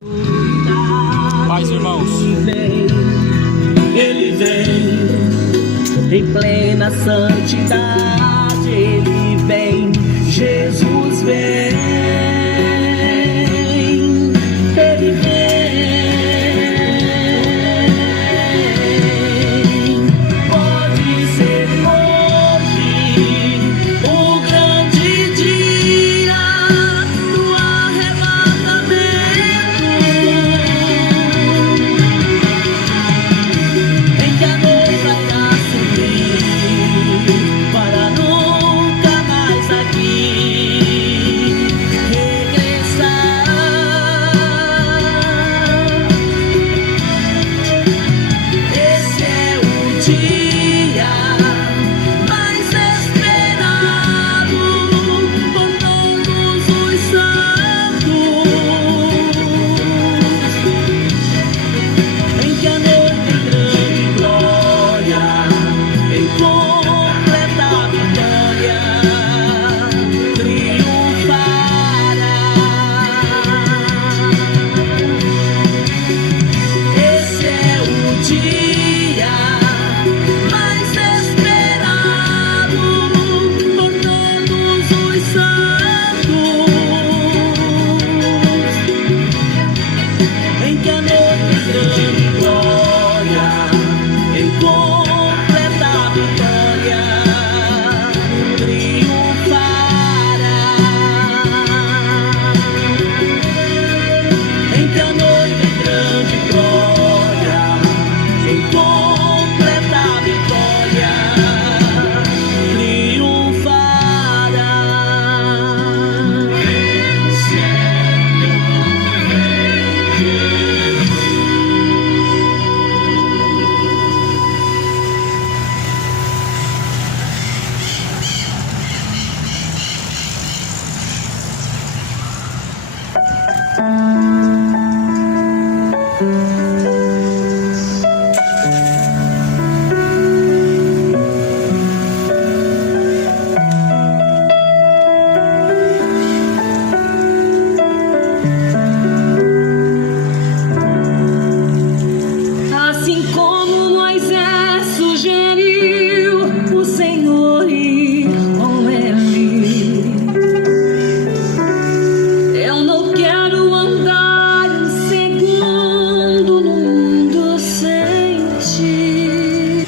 Paz, irmãos. Ele vem em plena santidade. Ele vem, Jesus vem. Ele vem. Pode ser hoje o grande dia do arrebatamento, em que a noiva irá subir para nunca mais aqui regressar. Esse é o dia mais esperado por todos os santos, em que a noite em grande glória, em completa vitória, triunfará. Esse é o dia mais esperado por todos os santos, em que a noite em grande glória, em completa vitória, triunfará. Em que a noite em grande glória, em completa vitória, triunfará. Assim como Moisés sugeriu o Senhor ir com ele, eu não quero andar um segundo no mundo sem ti.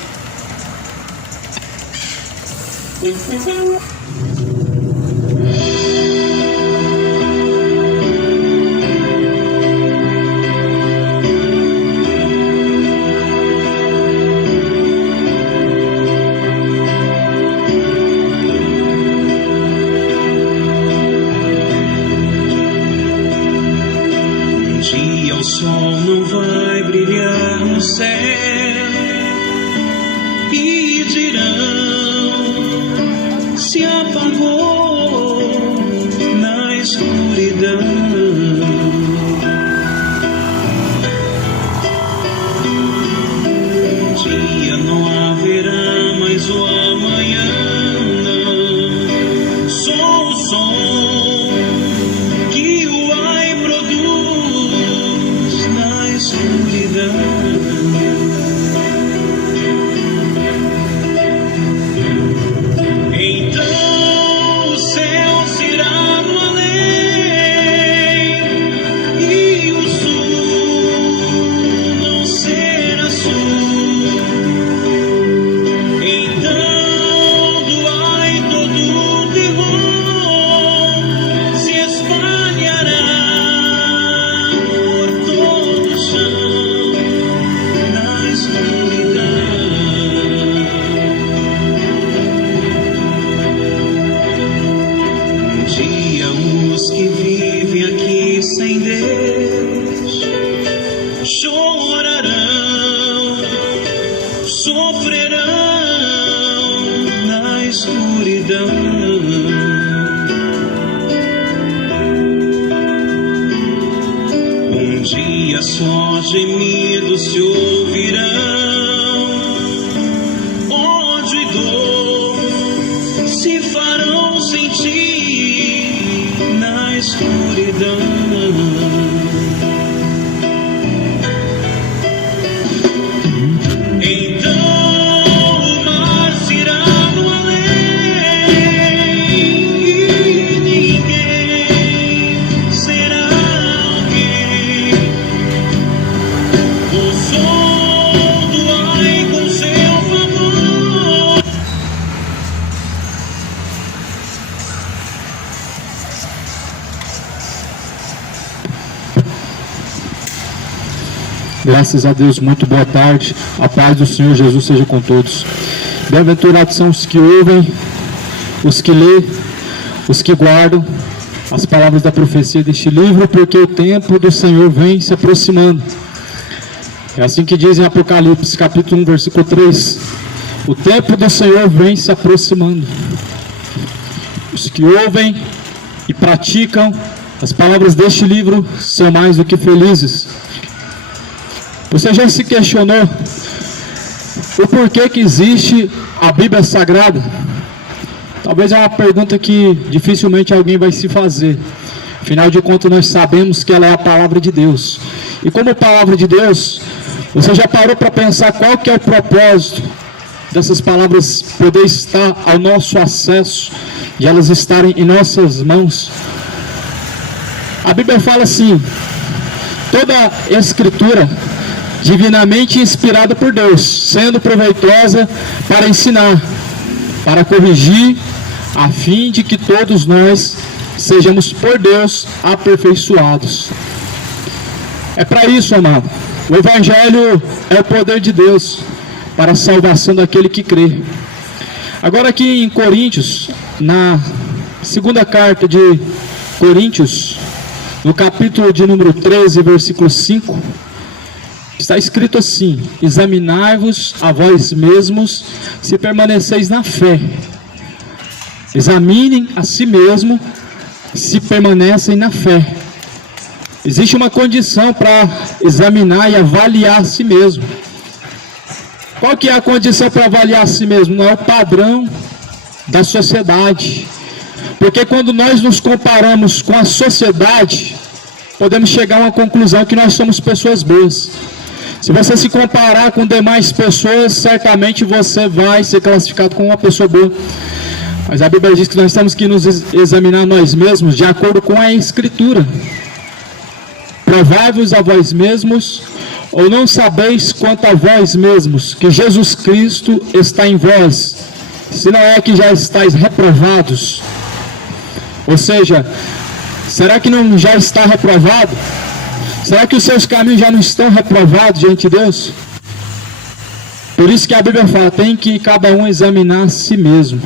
Um dia o sol não vai brilhar no céu e dirão: se apagou na escuridão. Um dia não haverá mais o amanhã. Sou o som que o ai produz na escuridão. Então o céu se irá no além e o sul não será sul. Então do ai todo terror se espalhará por todo o chão na escuridão. Um dia os que vivem aqui sem Deus chorarão, sofrerão na escuridão. Um dia só gemidos se ouvirão, ódio e dor se farão sentir na escuridão. Graças a Deus, muito boa tarde. A paz do Senhor Jesus seja com todos. Bem-aventurados são os que ouvem, os que lêem, os que guardam as palavras da profecia deste livro, porque o tempo do Senhor vem se aproximando. É assim que diz em Apocalipse, capítulo 1, versículo 3. O tempo do Senhor vem se aproximando. Os que ouvem e praticam as palavras deste livro são mais do que felizes. Você já se questionou o porquê que existe a Bíblia Sagrada? Talvez é uma pergunta que dificilmente alguém vai se fazer. Afinal de contas, nós sabemos que ela é a palavra de Deus. E como palavra de Deus, você já parou para pensar qual que é o propósito dessas palavras poder estar ao nosso acesso e elas estarem em nossas mãos? A Bíblia fala assim: toda a Escritura divinamente inspirada por Deus, sendo proveitosa para ensinar, para corrigir, a fim de que todos nós sejamos por Deus aperfeiçoados. É para isso, amado. O Evangelho é o poder de Deus para a salvação daquele que crê. Agora aqui em Coríntios, na segunda carta de Coríntios, no capítulo de número 13, versículo 5, está escrito assim: examinai-vos a vós mesmos se permaneceis na fé. Examinem a si mesmo se permanecem na fé. Existe uma condição para examinar e avaliar a si mesmo. Qual que é a condição para avaliar a si mesmo? Não é o padrão da sociedade. Porque quando nós nos comparamos com a sociedade, podemos chegar a uma conclusão que nós somos pessoas boas. Se você se comparar com demais pessoas, certamente você vai ser classificado como uma pessoa boa. Mas a Bíblia diz que nós temos que nos examinar nós mesmos de acordo com a Escritura. Provai-vos a vós mesmos, ou não sabeis quanto a vós mesmos, que Jesus Cristo está em vós, se não é que já estáis reprovados. Ou seja, será que não já está reprovado? Será que os seus caminhos já não estão reprovados diante de Deus? Por isso que a Bíblia fala, tem que cada um examinar a si mesmo,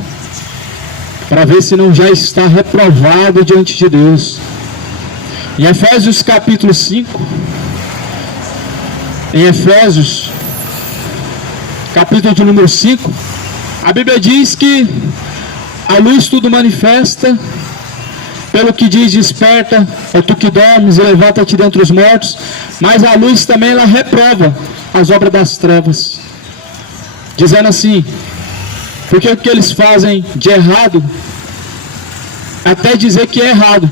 para ver se não já está reprovado diante de Deus. Em Efésios capítulo 5, em Efésios capítulo de número 5, a Bíblia diz que a luz tudo manifesta, pelo que diz, desperta, é tu que dormes, levanta-te dentre os mortos, mas a luz também ela reprova as obras das trevas, dizendo assim, porque o que eles fazem de errado, até dizer que é errado,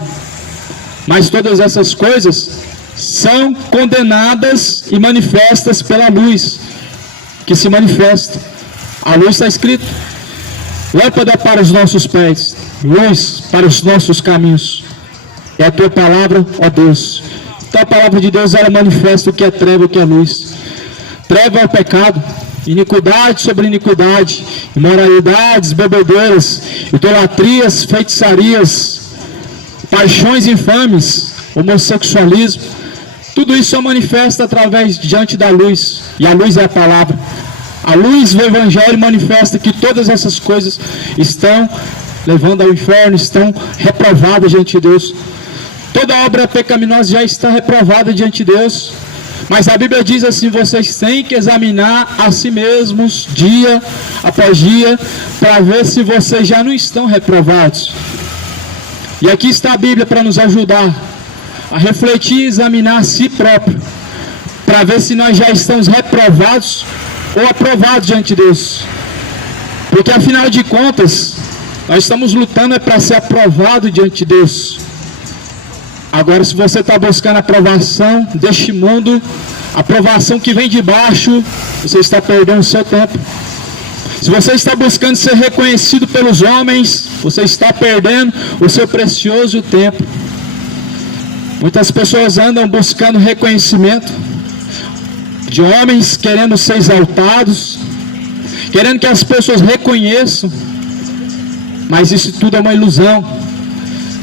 mas todas essas coisas são condenadas e manifestas pela luz, que se manifesta. A luz está escrito: lâmpada para os nossos pés, luz para os nossos caminhos. É a tua palavra, ó Deus. Então a palavra de Deus, ela manifesta o que é treva e o que é luz. Treva é o pecado, iniquidade sobre iniquidade, imoralidades, bebedeiras, idolatrias, feitiçarias, paixões infames, homossexualismo. Tudo isso só manifesta através diante da luz, e a luz é a palavra. A luz do Evangelho manifesta que todas essas coisas estão levando ao inferno, estão reprovadas diante de Deus. Toda obra pecaminosa já está reprovada diante de Deus. Mas a Bíblia diz assim: vocês têm que examinar a si mesmos dia após dia, para ver se vocês já não estão reprovados. E aqui está a Bíblia para nos ajudar a refletir e examinar a si próprio, para ver se nós já estamos reprovados ou aprovados diante de Deus. Porque afinal de contas, nós estamos lutando para ser aprovado diante de Deus. Agora, se você está buscando a aprovação deste mundo, a aprovação que vem de baixo, você está perdendo o seu tempo. Se você está buscando ser reconhecido pelos homens, você está perdendo o seu precioso tempo. Muitas pessoas andam buscando reconhecimento de homens, querendo ser exaltados, querendo que as pessoas reconheçam, mas isso tudo é uma ilusão.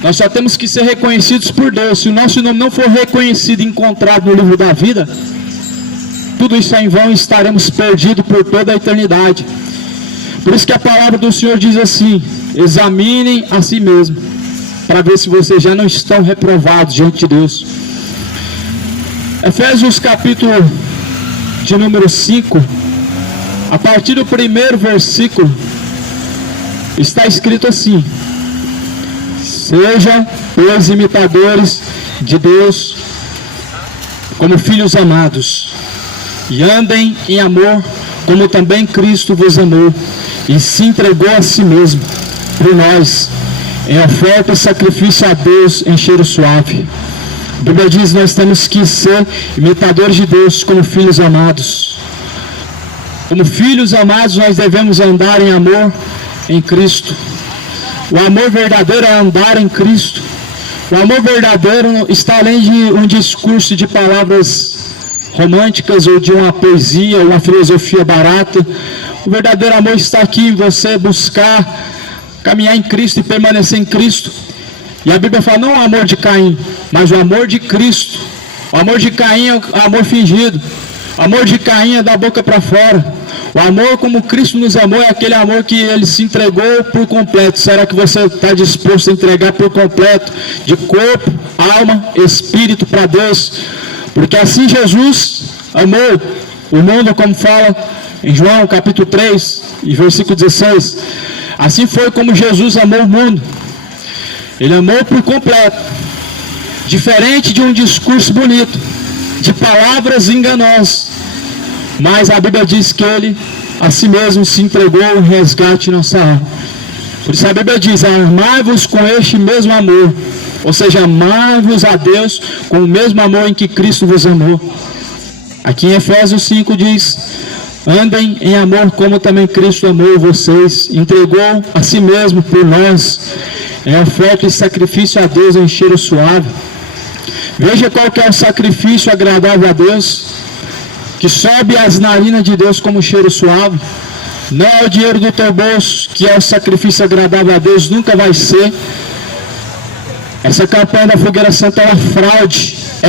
Nós só temos que ser reconhecidos por Deus. Se o nosso nome não for reconhecido e encontrado no livro da vida, tudo isso é em vão e estaremos perdidos por toda a eternidade. Por isso que a palavra do Senhor diz assim: examinem a si mesmo, para ver se vocês já não estão reprovados diante de Deus. Efésios capítulo de número 5, a partir do primeiro versículo, está escrito assim: sejam os imitadores de Deus como filhos amados, e andem em amor, como também Cristo vos amou, e se entregou a si mesmo, por nós, em oferta e sacrifício a Deus em cheiro suave. A Bíblia diz: nós temos que ser imitadores de Deus como filhos amados. Como filhos amados, nós devemos andar em amor em Cristo. O amor verdadeiro é andar em Cristo. O amor verdadeiro está além de um discurso de palavras românticas ou de uma poesia, uma filosofia barata. O verdadeiro amor está aqui em você buscar caminhar em Cristo e permanecer em Cristo. E a Bíblia fala não o amor de Caim, mas o amor de Cristo. O amor de Caim é o amor fingido. O amor de Caim é da boca para fora. O amor como Cristo nos amou é aquele amor que Ele se entregou por completo. Será que você está disposto a entregar por completo, de corpo, alma, espírito para Deus? Porque assim Jesus amou o mundo, como fala em João capítulo 3 e versículo 16. Assim foi como Jesus amou o mundo. Ele amou por completo. Diferente de um discurso bonito, de palavras enganosas. Mas a Bíblia diz que Ele a si mesmo se entregou em resgate nossa alma. Por isso a Bíblia diz: amai-vos com este mesmo amor. Ou seja, amai-vos a Deus com o mesmo amor em que Cristo vos amou. Aqui em Efésios 5 diz: andem em amor como também Cristo amou vocês, entregou a si mesmo por nós, em oferta e sacrifício a Deus em cheiro suave. Veja qual que é o sacrifício agradável a Deus, que sobe as narinas de Deus como cheiro suave. Não é o dinheiro do teu bolso que é o sacrifício agradável a Deus, nunca vai ser. Essa campanha da Fogueira Santa é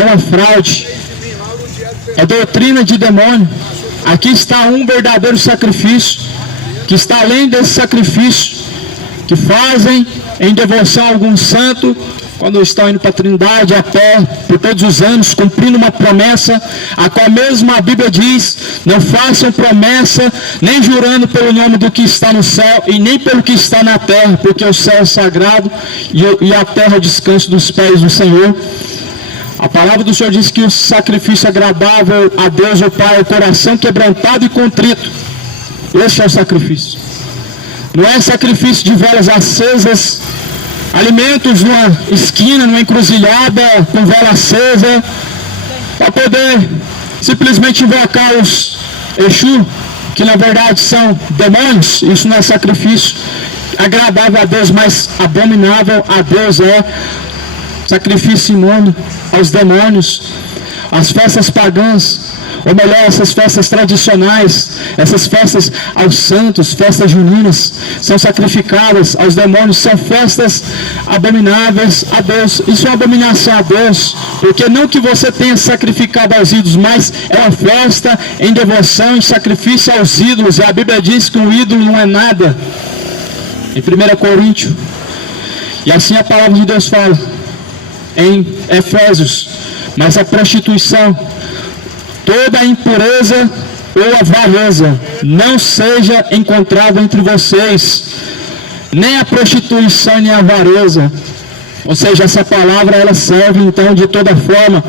uma fraude, é doutrina de demônio. Aqui está um verdadeiro sacrifício, que está além desse sacrifício, que fazem em devoção a algum santo, quando estão indo para a Trindade a pé, por todos os anos, cumprindo uma promessa, a qual mesmo a Bíblia diz: não façam promessa, nem jurando pelo nome do que está no céu, e nem pelo que está na terra, porque o céu é sagrado, e a terra é o descanso dos pés do Senhor. A palavra do Senhor diz que o sacrifício agradável a Deus, o Pai, é o coração quebrantado e contrito. Esse é o sacrifício. Não é sacrifício de velas acesas, alimentos numa esquina, numa encruzilhada, com vela acesa, para poder simplesmente invocar os Exu, que na verdade são demônios. Isso não é sacrifício agradável a Deus, mas abominável a Deus é sacrifício imundo aos demônios. As festas pagãs, ou melhor, essas festas tradicionais, essas festas aos santos, festas juninas, são sacrificadas aos demônios, são festas abomináveis a Deus. Isso é uma abominação a Deus, porque não que você tenha sacrificado aos ídolos, mas é uma festa em devoção, em sacrifício aos ídolos. E a Bíblia diz que um ídolo não é nada, em 1 Coríntios. E assim a palavra de Deus fala em Efésios: mas a prostituição, toda a impureza ou avareza não seja encontrada entre vocês, nem a prostituição nem a avareza. Ou seja, essa palavra ela serve então de toda forma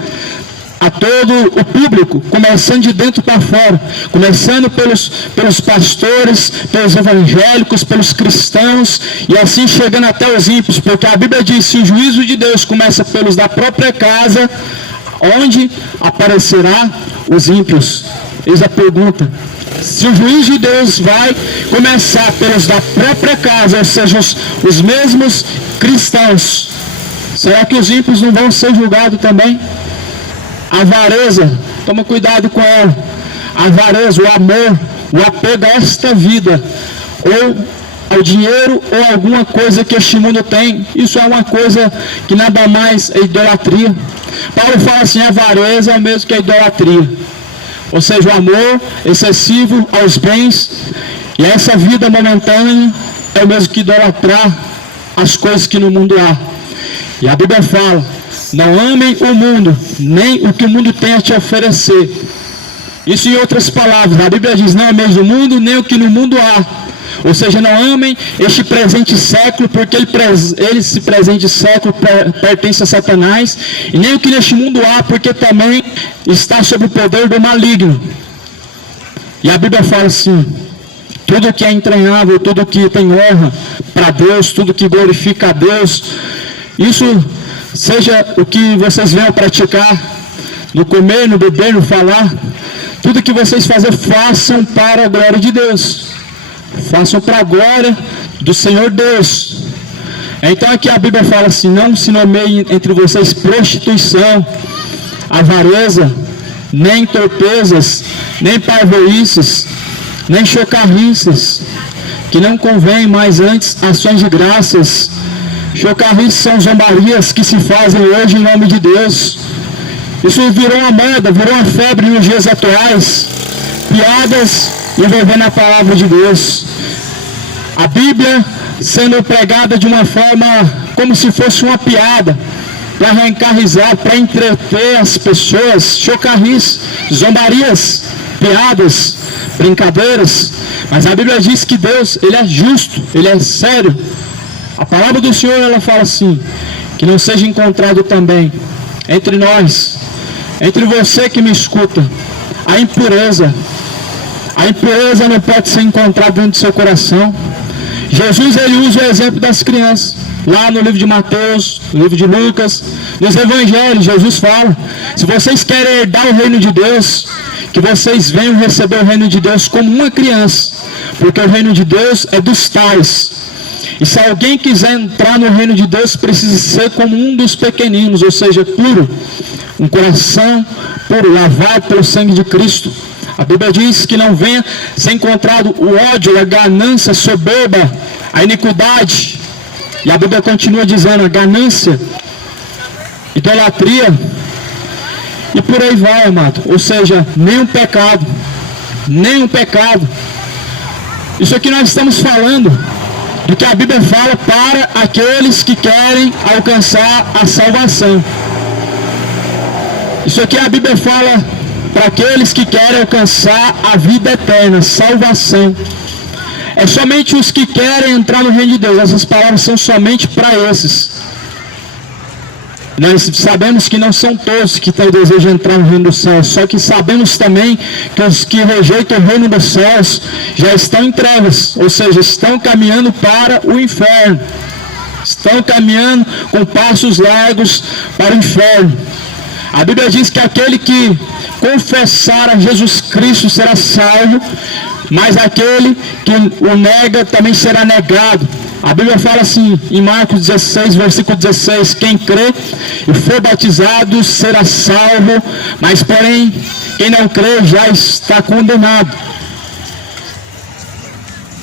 a todo o público, começando de dentro para fora, começando pelos pastores, pelos evangélicos, pelos cristãos, e assim chegando até os ímpios, porque a Bíblia diz: se o juízo de Deus começa pelos da própria casa, onde aparecerá os ímpios? Eis a pergunta. Se o juízo de Deus vai começar pelos da própria casa, ou seja, os mesmos cristãos, será que os ímpios não vão ser julgados também? A avareza, toma cuidado com ela. A avareza, o amor, o apego a esta vida, ou ao dinheiro, ou alguma coisa que este mundo tem, isso é uma coisa que nada mais é idolatria. Paulo fala assim: a avareza é o mesmo que a idolatria. ou seja, o amor excessivo aos bens, e essa vida momentânea é o mesmo que idolatrar as coisas que no mundo há. E a Bíblia fala: não amem o mundo, nem o que o mundo tem a te oferecer. Isso em outras palavras, a Bíblia diz: não ameis o mundo, nem o que no mundo há. Ou seja, não amem este presente século, porque esse presente século pertence a Satanás, e nem o que neste mundo há, porque também está sob o poder do maligno. E a Bíblia fala assim: tudo que é entranhável, tudo que tem honra para Deus, tudo que glorifica a Deus, isso seja o que vocês venham praticar, no comer, no beber, no falar, tudo que vocês fazem, façam para a glória de Deus. Façam para a glória do Senhor Deus. Então aqui a Bíblia fala assim: não se nomeie entre vocês prostituição, avareza, nem torpezas, nem parvoíces, nem chocarrices, que não convém, mas antes ações de graças. Chocarrices são zombarias que se fazem hoje em nome de Deus. Isso virou uma moda, virou uma febre nos dias atuais. Piadas envolvendo a palavra de Deus. A Bíblia sendo pregada de uma forma como se fosse uma piada, para arrancar risada, para entreter as pessoas. Chocarris, zombarias, piadas, brincadeiras. Mas a Bíblia diz que Deus, Ele é justo, Ele é sério. A palavra do Senhor, ela fala assim: que não seja encontrado também entre nós, entre você que me escuta, a impureza. A impureza não pode ser encontrada dentro do seu coração. Jesus, ele usa o exemplo das crianças. Lá no livro de Mateus, no livro de Lucas, nos evangelhos, Jesus fala: se vocês querem herdar o reino de Deus, que vocês venham receber o reino de Deus como uma criança, porque o reino de Deus é dos tais. E se alguém quiser entrar no reino de Deus, precisa ser como um dos pequeninos, ou seja, puro, um coração puro, lavado pelo sangue de Cristo. A Bíblia diz que não venha ser encontrado o ódio, a ganância, a soberba, a iniquidade. E a Bíblia continua dizendo: a ganância, idolatria, e por aí vai, amado. Ou seja, nenhum pecado, nenhum pecado. Isso aqui nós estamos falando do que a Bíblia fala para aqueles que querem alcançar a salvação. Isso aqui a Bíblia fala para aqueles que querem alcançar a vida eterna, salvação. É somente os que querem entrar no reino de Deus. Essas palavras são somente para esses. Nós sabemos que não são todos que têm o desejo de entrar no reino dos céus, só que sabemos também que os que rejeitam o reino dos céus já estão em trevas, ou seja, estão caminhando para o inferno. Estão caminhando com passos largos para o inferno. A Bíblia diz que aquele que confessar a Jesus Cristo será salvo, mas aquele que o nega também será negado. A Bíblia fala assim, em Marcos 16, versículo 16, quem crê e for batizado será salvo, mas porém, quem não crê já está condenado.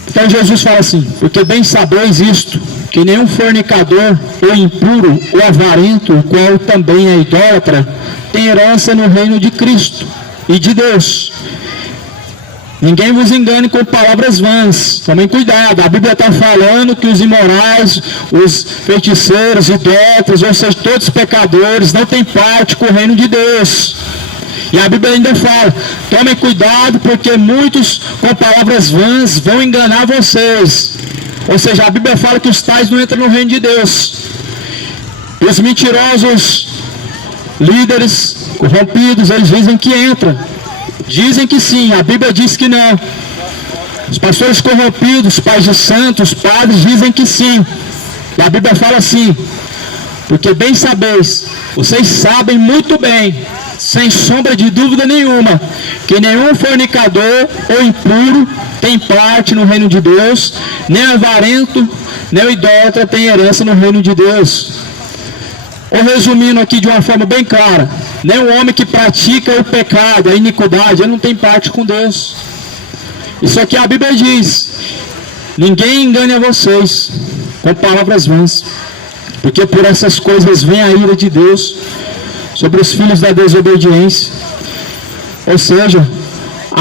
Então Jesus fala assim, porque bem sabeis isto, que nenhum fornicador, ou impuro, ou avarento, o qual também é idólatra, tem herança no reino de Cristo e de Deus. Ninguém vos engane com palavras vãs. Tomem cuidado, a Bíblia está falando que os imorais, os feiticeiros, idólatras, ou seja, todos os pecadores, não têm parte com o reino de Deus. E a Bíblia ainda fala, tomem cuidado, porque muitos com palavras vãs vão enganar vocês. Ou seja, a Bíblia fala que os tais não entram no reino de Deus. E os mentirosos, líderes corrompidos, eles dizem que entram. Dizem que sim, a Bíblia diz que não. Os pastores corrompidos, pais de santos, padres, dizem que sim. E a Bíblia fala assim, porque bem sabeis, vocês sabem muito bem, sem sombra de dúvida nenhuma, que nenhum fornicador ou impuro tem parte no reino de Deus, nem avarento, nem o idólatra tem herança no reino de Deus. Ou resumindo aqui de uma forma bem clara, nem o homem que pratica o pecado, a iniquidade, ele não tem parte com Deus. Isso aqui a Bíblia diz, ninguém engane a vocês com palavras vãs, porque por essas coisas vem a ira de Deus sobre os filhos da desobediência. Ou seja,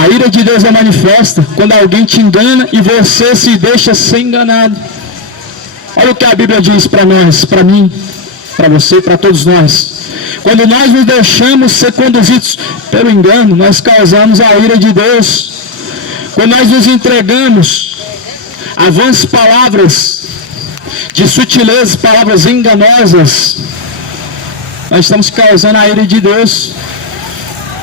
A ira de Deus é manifesta quando alguém te engana e você se deixa ser enganado. Olha o que a Bíblia diz para nós, para mim, para você, para todos nós. Quando nós nos deixamos ser conduzidos pelo engano, nós causamos a ira de Deus. Quando nós nos entregamos a vãs palavras de sutilezas, palavras enganosas, nós estamos causando a ira de Deus.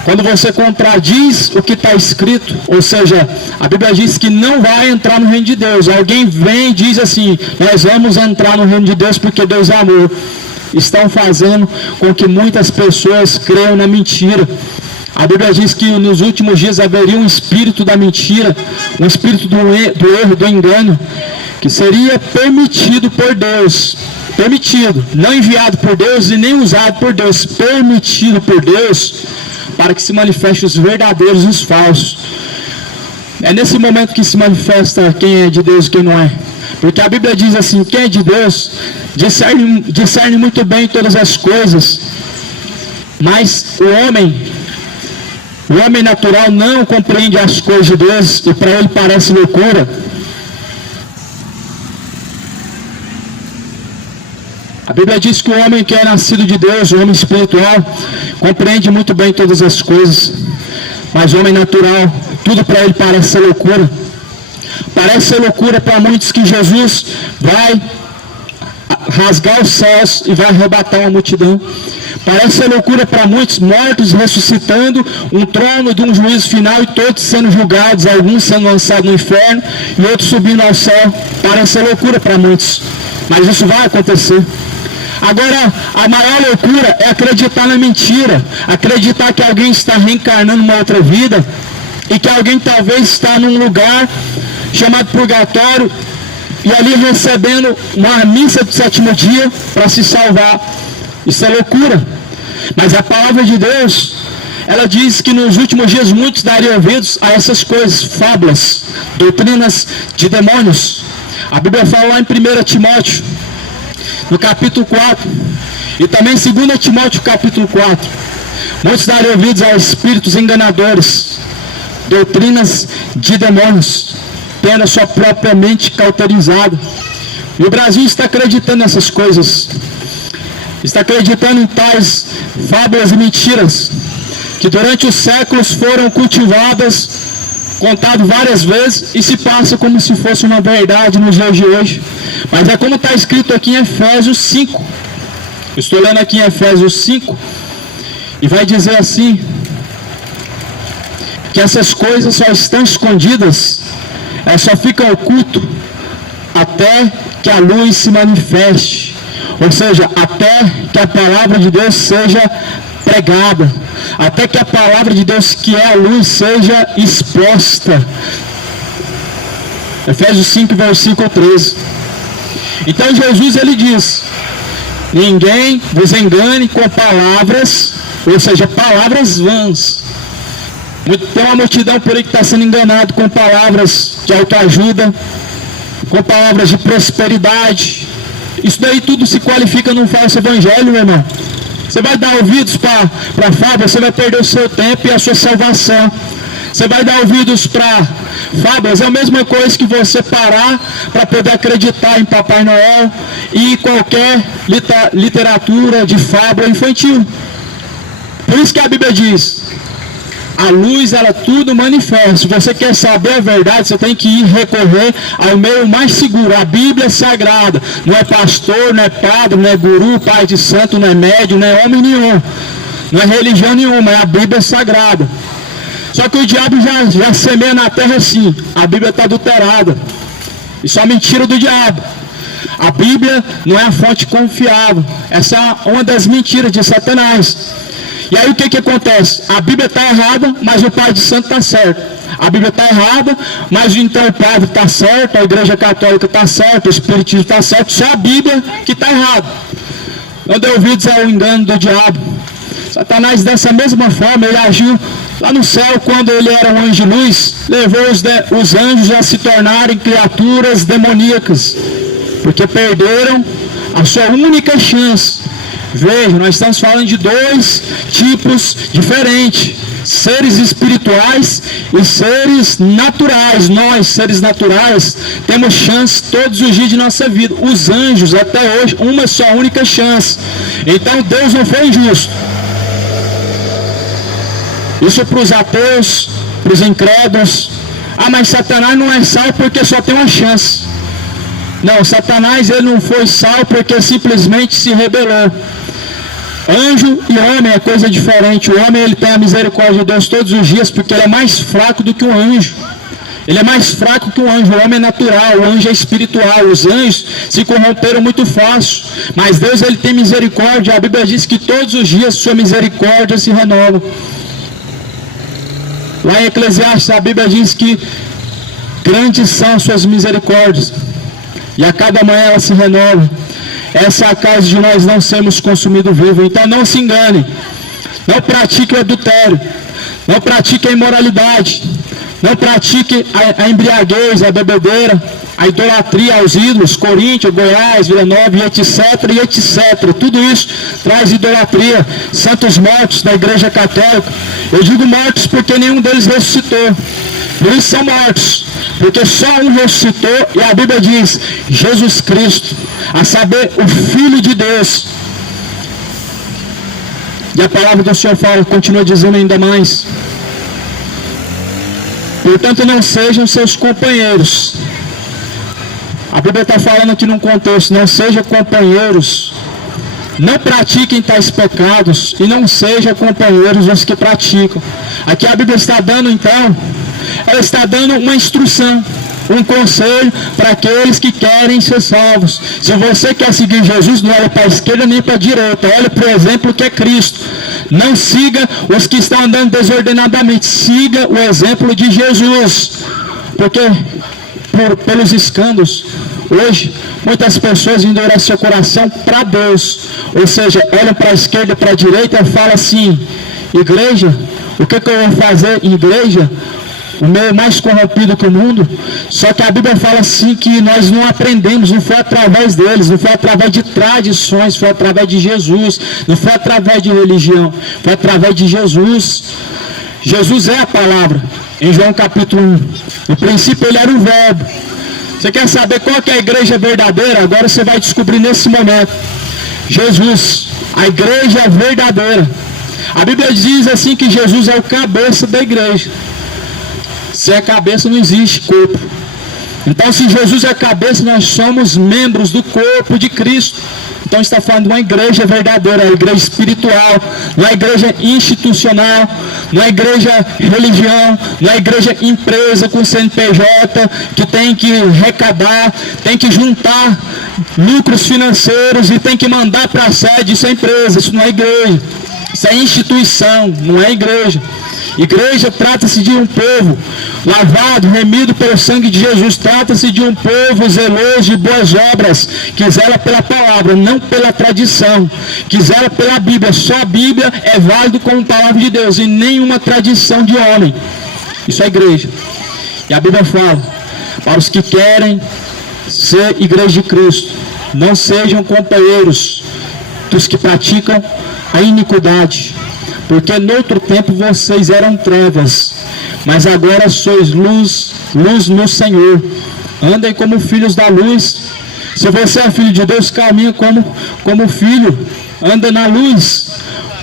Quando você contradiz o que está escrito, ou seja, a Bíblia diz que não vai entrar no reino de Deus. Alguém vem e diz assim, nós vamos entrar no reino de Deus porque Deus é amor. Estão fazendo com que muitas pessoas creiam na mentira. A Bíblia diz que nos últimos dias haveria um espírito da mentira, um espírito do erro, do engano, que seria permitido por Deus. Permitido, não enviado por Deus e nem usado por Deus, permitido por Deus, para que se manifeste os verdadeiros e os falsos. É nesse momento que se manifesta quem é de Deus e quem não é. Porque a Bíblia diz assim, quem é de Deus discerne muito bem todas as coisas, mas o homem natural não compreende as coisas de Deus e para ele parece loucura. A Bíblia diz que o homem que é nascido de Deus, o homem espiritual, compreende muito bem todas as coisas, mas o homem natural, tudo para ele parece ser loucura. Parece ser loucura para muitos que Jesus vai rasgar os céus e vai arrebatar uma multidão. Parece ser loucura para muitos, mortos ressuscitando, um trono de um juízo final e todos sendo julgados, alguns sendo lançados no inferno e outros subindo ao céu. Parece ser loucura para muitos, mas isso vai acontecer. Agora, a maior loucura é acreditar na mentira, acreditar que alguém está reencarnando uma outra vida e que alguém talvez está num lugar chamado purgatório e ali recebendo uma missa do sétimo dia para se salvar. Isso é loucura. Mas a palavra de Deus, ela diz que nos últimos dias muitos dariam ouvidos a essas coisas, fábulas, doutrinas de demônios. A Bíblia fala lá em 1 Timóteo, no capítulo 4, e também em 2 Timóteo, capítulo 4. Muitos dariam ouvidos a espíritos enganadores, doutrinas de demônios, tendo a sua própria mente cauterizada. E o Brasil está acreditando nessas coisas. Está acreditando em tais fábulas e mentiras que durante os séculos foram cultivadas, contado várias vezes e se passa como se fosse uma verdade nos dias de hoje. Mas é como está escrito aqui em Efésios 5. Estou lendo aqui em Efésios 5 e vai dizer assim, que essas coisas só estão escondidas, elas só ficam ocultas até que a luz se manifeste. Ou seja, até que a palavra de Deus seja pregada, até que a palavra de Deus, que é a luz, seja exposta. Efésios 5, versículo 13. Então Jesus, ele diz, ninguém vos engane com palavras, ou seja, palavras vãs. Tem uma multidão por aí que está sendo enganado com palavras de autoajuda, com palavras de prosperidade. Isso daí tudo se qualifica num falso evangelho, meu irmão. Você vai dar ouvidos para fábulas, você vai perder o seu tempo e a sua salvação. Você vai dar ouvidos para fábulas, é a mesma coisa que você parar para poder acreditar em Papai Noel e qualquer literatura de fábula infantil. Por isso que a Bíblia diz, a luz, ela tudo manifesta. Se você quer saber a verdade, você tem que ir recorrer ao meio mais seguro, a Bíblia Sagrada. Não é pastor, não é padre, não é guru, pai de santo, não é médium, não é homem nenhum, não é religião nenhuma, é a Bíblia Sagrada. Só que o diabo já semeia na terra assim, a Bíblia está adulterada. Isso é mentira do diabo. A Bíblia não é a fonte confiável. Essa é uma das mentiras de Satanás. E aí o que acontece? A Bíblia está errada, mas o pai de santo está certo. A Bíblia está errada, mas então o padre está certo, a igreja católica está certa, o espiritismo está certo, só a Bíblia que está errada. Não dê ouvidos ao engano do diabo. Satanás, dessa mesma forma, ele agiu lá no céu quando ele era um anjo de luz, levou os anjos a se tornarem criaturas demoníacas, porque perderam a sua única chance. Veja, nós estamos falando de dois tipos diferentes. seres espirituais e seres naturais. Nós, seres naturais, temos chance todos os dias de nossa vida. Os anjos, até hoje, uma só única chance. Então Deus não foi injusto. Isso para os ateus, para os incrédulos. Ah, mas Satanás não é salvo porque só tem uma chance. Não, Satanás ele não foi salvo porque simplesmente se rebelou. Anjo e homem é coisa diferente. O homem ele tem a misericórdia de Deus todos os dias porque ele é mais fraco do que um anjo. Ele é mais fraco que um anjo. O homem é natural, o anjo é espiritual. Os anjos se corromperam muito fácil. Mas Deus ele tem misericórdia. A Bíblia diz que todos os dias sua misericórdia se renova. Lá em Eclesiastes a Bíblia diz que grandes são as suas misericórdias e a cada manhã ela se renova. Essa é a causa de nós não sermos consumidos vivos. Então não se engane, não pratique o adultério, não pratique a imoralidade, não pratique a embriaguez, a bebedeira, a idolatria aos ídolos, Coríntios, Goiás, Vila Nova, e etc, e etc. Tudo isso traz idolatria. Santos mortos da Igreja Católica, eu digo mortos porque nenhum deles ressuscitou. Por isso são mortos, porque só um ressuscitou, e a Bíblia diz, Jesus Cristo, a saber, o Filho de Deus. E a palavra do Senhor fala, continua dizendo ainda mais. Portanto, não sejam seus companheiros. A Bíblia está falando aqui num contexto, não sejam companheiros, não pratiquem tais pecados, e não sejam companheiros os que praticam. Aqui a Bíblia está dando então, ela está dando uma instrução, um conselho para aqueles que querem ser salvos. Se você quer seguir Jesus, não olhe para a esquerda nem para a direita, olhe para o exemplo que é Cristo. Não siga os que estão andando desordenadamente, siga o exemplo de Jesus, porque pelos escândalos, hoje, muitas pessoas endurecem seu coração para Deus, ou seja, olham para a esquerda e para a direita e falam assim, igreja, o que eu vou fazer em igreja? O meio mais corrompido que o mundo. Só que a Bíblia fala assim que nós não aprendemos, não foi através deles, não foi através de tradições, foi através de Jesus, não foi através de religião, foi através de Jesus. Jesus é a palavra. Em João capítulo 1, no princípio ele era o verbo. Você quer saber qual que é a igreja verdadeira? Agora você vai descobrir nesse momento. Jesus, a igreja verdadeira. A Bíblia diz assim que Jesus é o cabeça da igreja. Se é cabeça, não existe corpo. Então, se Jesus é cabeça, nós somos membros do corpo de Cristo. Então, está falando de uma igreja verdadeira, uma igreja espiritual, não é igreja institucional, não é igreja religião, não é igreja empresa com CNPJ, que tem que arrecadar, tem que juntar lucros financeiros e tem que mandar para a sede. Isso é empresa, isso não é igreja. Isso é instituição, não é igreja. Igreja trata-se de um povo lavado, remido pelo sangue de Jesus. Trata-se de um povo zeloso de boas obras, que zela pela palavra, não pela tradição, que zela pela Bíblia. Só a Bíblia é válida como palavra de Deus e nenhuma tradição de homem. Isso é igreja. E a Bíblia fala, para os que querem ser igreja de Cristo, não sejam companheiros dos que praticam a iniquidade, porque no outro tempo vocês eram trevas, mas agora sois luz no Senhor. Andem como filhos da luz. Se você é filho de Deus, caminha como filho, anda na luz,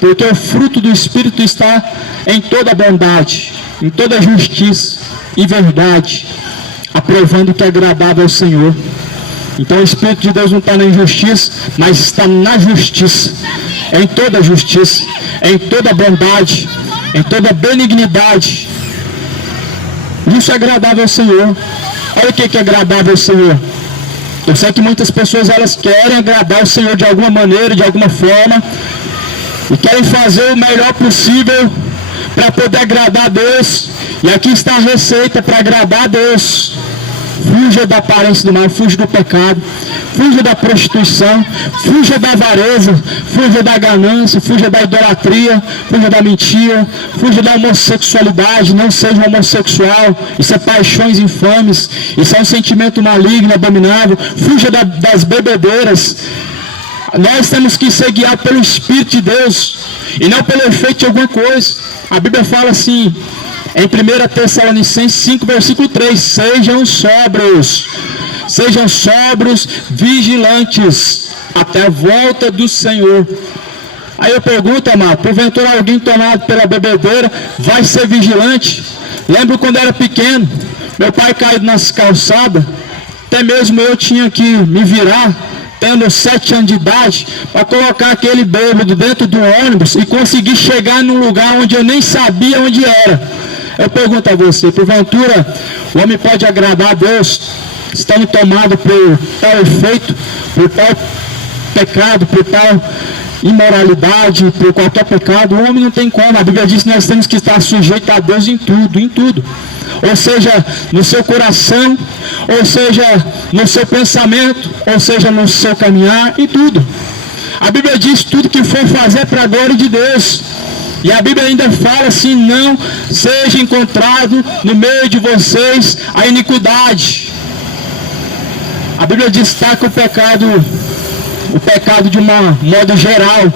porque o fruto do Espírito está em toda bondade, em toda justiça e verdade, aprovando o que é agradável ao Senhor. Então o Espírito de Deus não está na injustiça, mas está na justiça, em toda justiça, em toda bondade, em toda benignidade. Isso é agradável ao Senhor. Olha o que é agradável ao Senhor. Eu sei que muitas pessoas elas querem agradar o Senhor de alguma maneira, de alguma forma, e querem fazer o melhor possível para poder agradar a Deus. E aqui está a receita para agradar a Deus. Fuja da aparência do mal, fuja do pecado, fuja da prostituição, fuja da avareza, fuja da ganância, fuja da idolatria, fuja da mentira, fuja da homossexualidade. Não seja homossexual, isso é paixões infames, isso é um sentimento maligno, abominável. Fuja das bebedeiras. Nós temos que ser guiados pelo Espírito de Deus. e não pelo efeito de alguma coisa. A Bíblia fala assim, em 1 Tessalonicenses 5, versículo 3, sejam sóbrios, vigilantes, até a volta do Senhor. Aí eu pergunto, amado, porventura alguém tomado pela bebedeira vai ser vigilante? Lembro quando era pequeno, meu pai caído nas calçadas, até mesmo eu tinha que me virar, tendo 7 anos de idade, para colocar aquele bêbado dentro do ônibus e conseguir chegar num lugar onde eu nem sabia onde era. Eu pergunto a você, porventura o homem pode agradar a Deus, estando tomado por tal efeito, por tal pecado, por tal imoralidade, por qualquer pecado? O homem não tem como. A Bíblia diz que nós temos que estar sujeitos a Deus em tudo. Ou seja, no seu coração, ou seja, no seu pensamento, ou seja, no seu caminhar, em tudo. A Bíblia diz tudo que for fazer para a glória de Deus. E a Bíblia ainda fala assim, não seja encontrado no meio de vocês a iniquidade. A Bíblia destaca o pecado de um modo geral,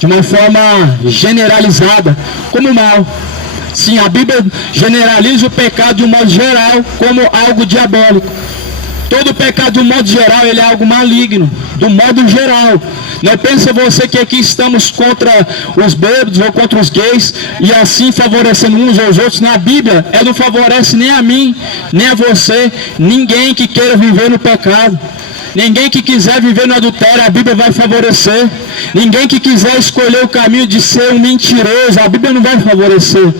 de uma forma generalizada, como mal. Sim, a Bíblia generaliza o pecado de um modo geral como algo diabólico. Todo pecado de um modo geral, ele é algo maligno, do modo geral. Não pensa você que aqui estamos contra os bêbados ou contra os gays e assim favorecendo uns aos outros. Na Bíblia, ela não favorece nem a mim, nem a você, ninguém que queira viver no pecado. Ninguém que quiser viver no adultério, a Bíblia vai favorecer. Ninguém que quiser escolher o caminho de ser um mentiroso, a Bíblia não vai favorecer.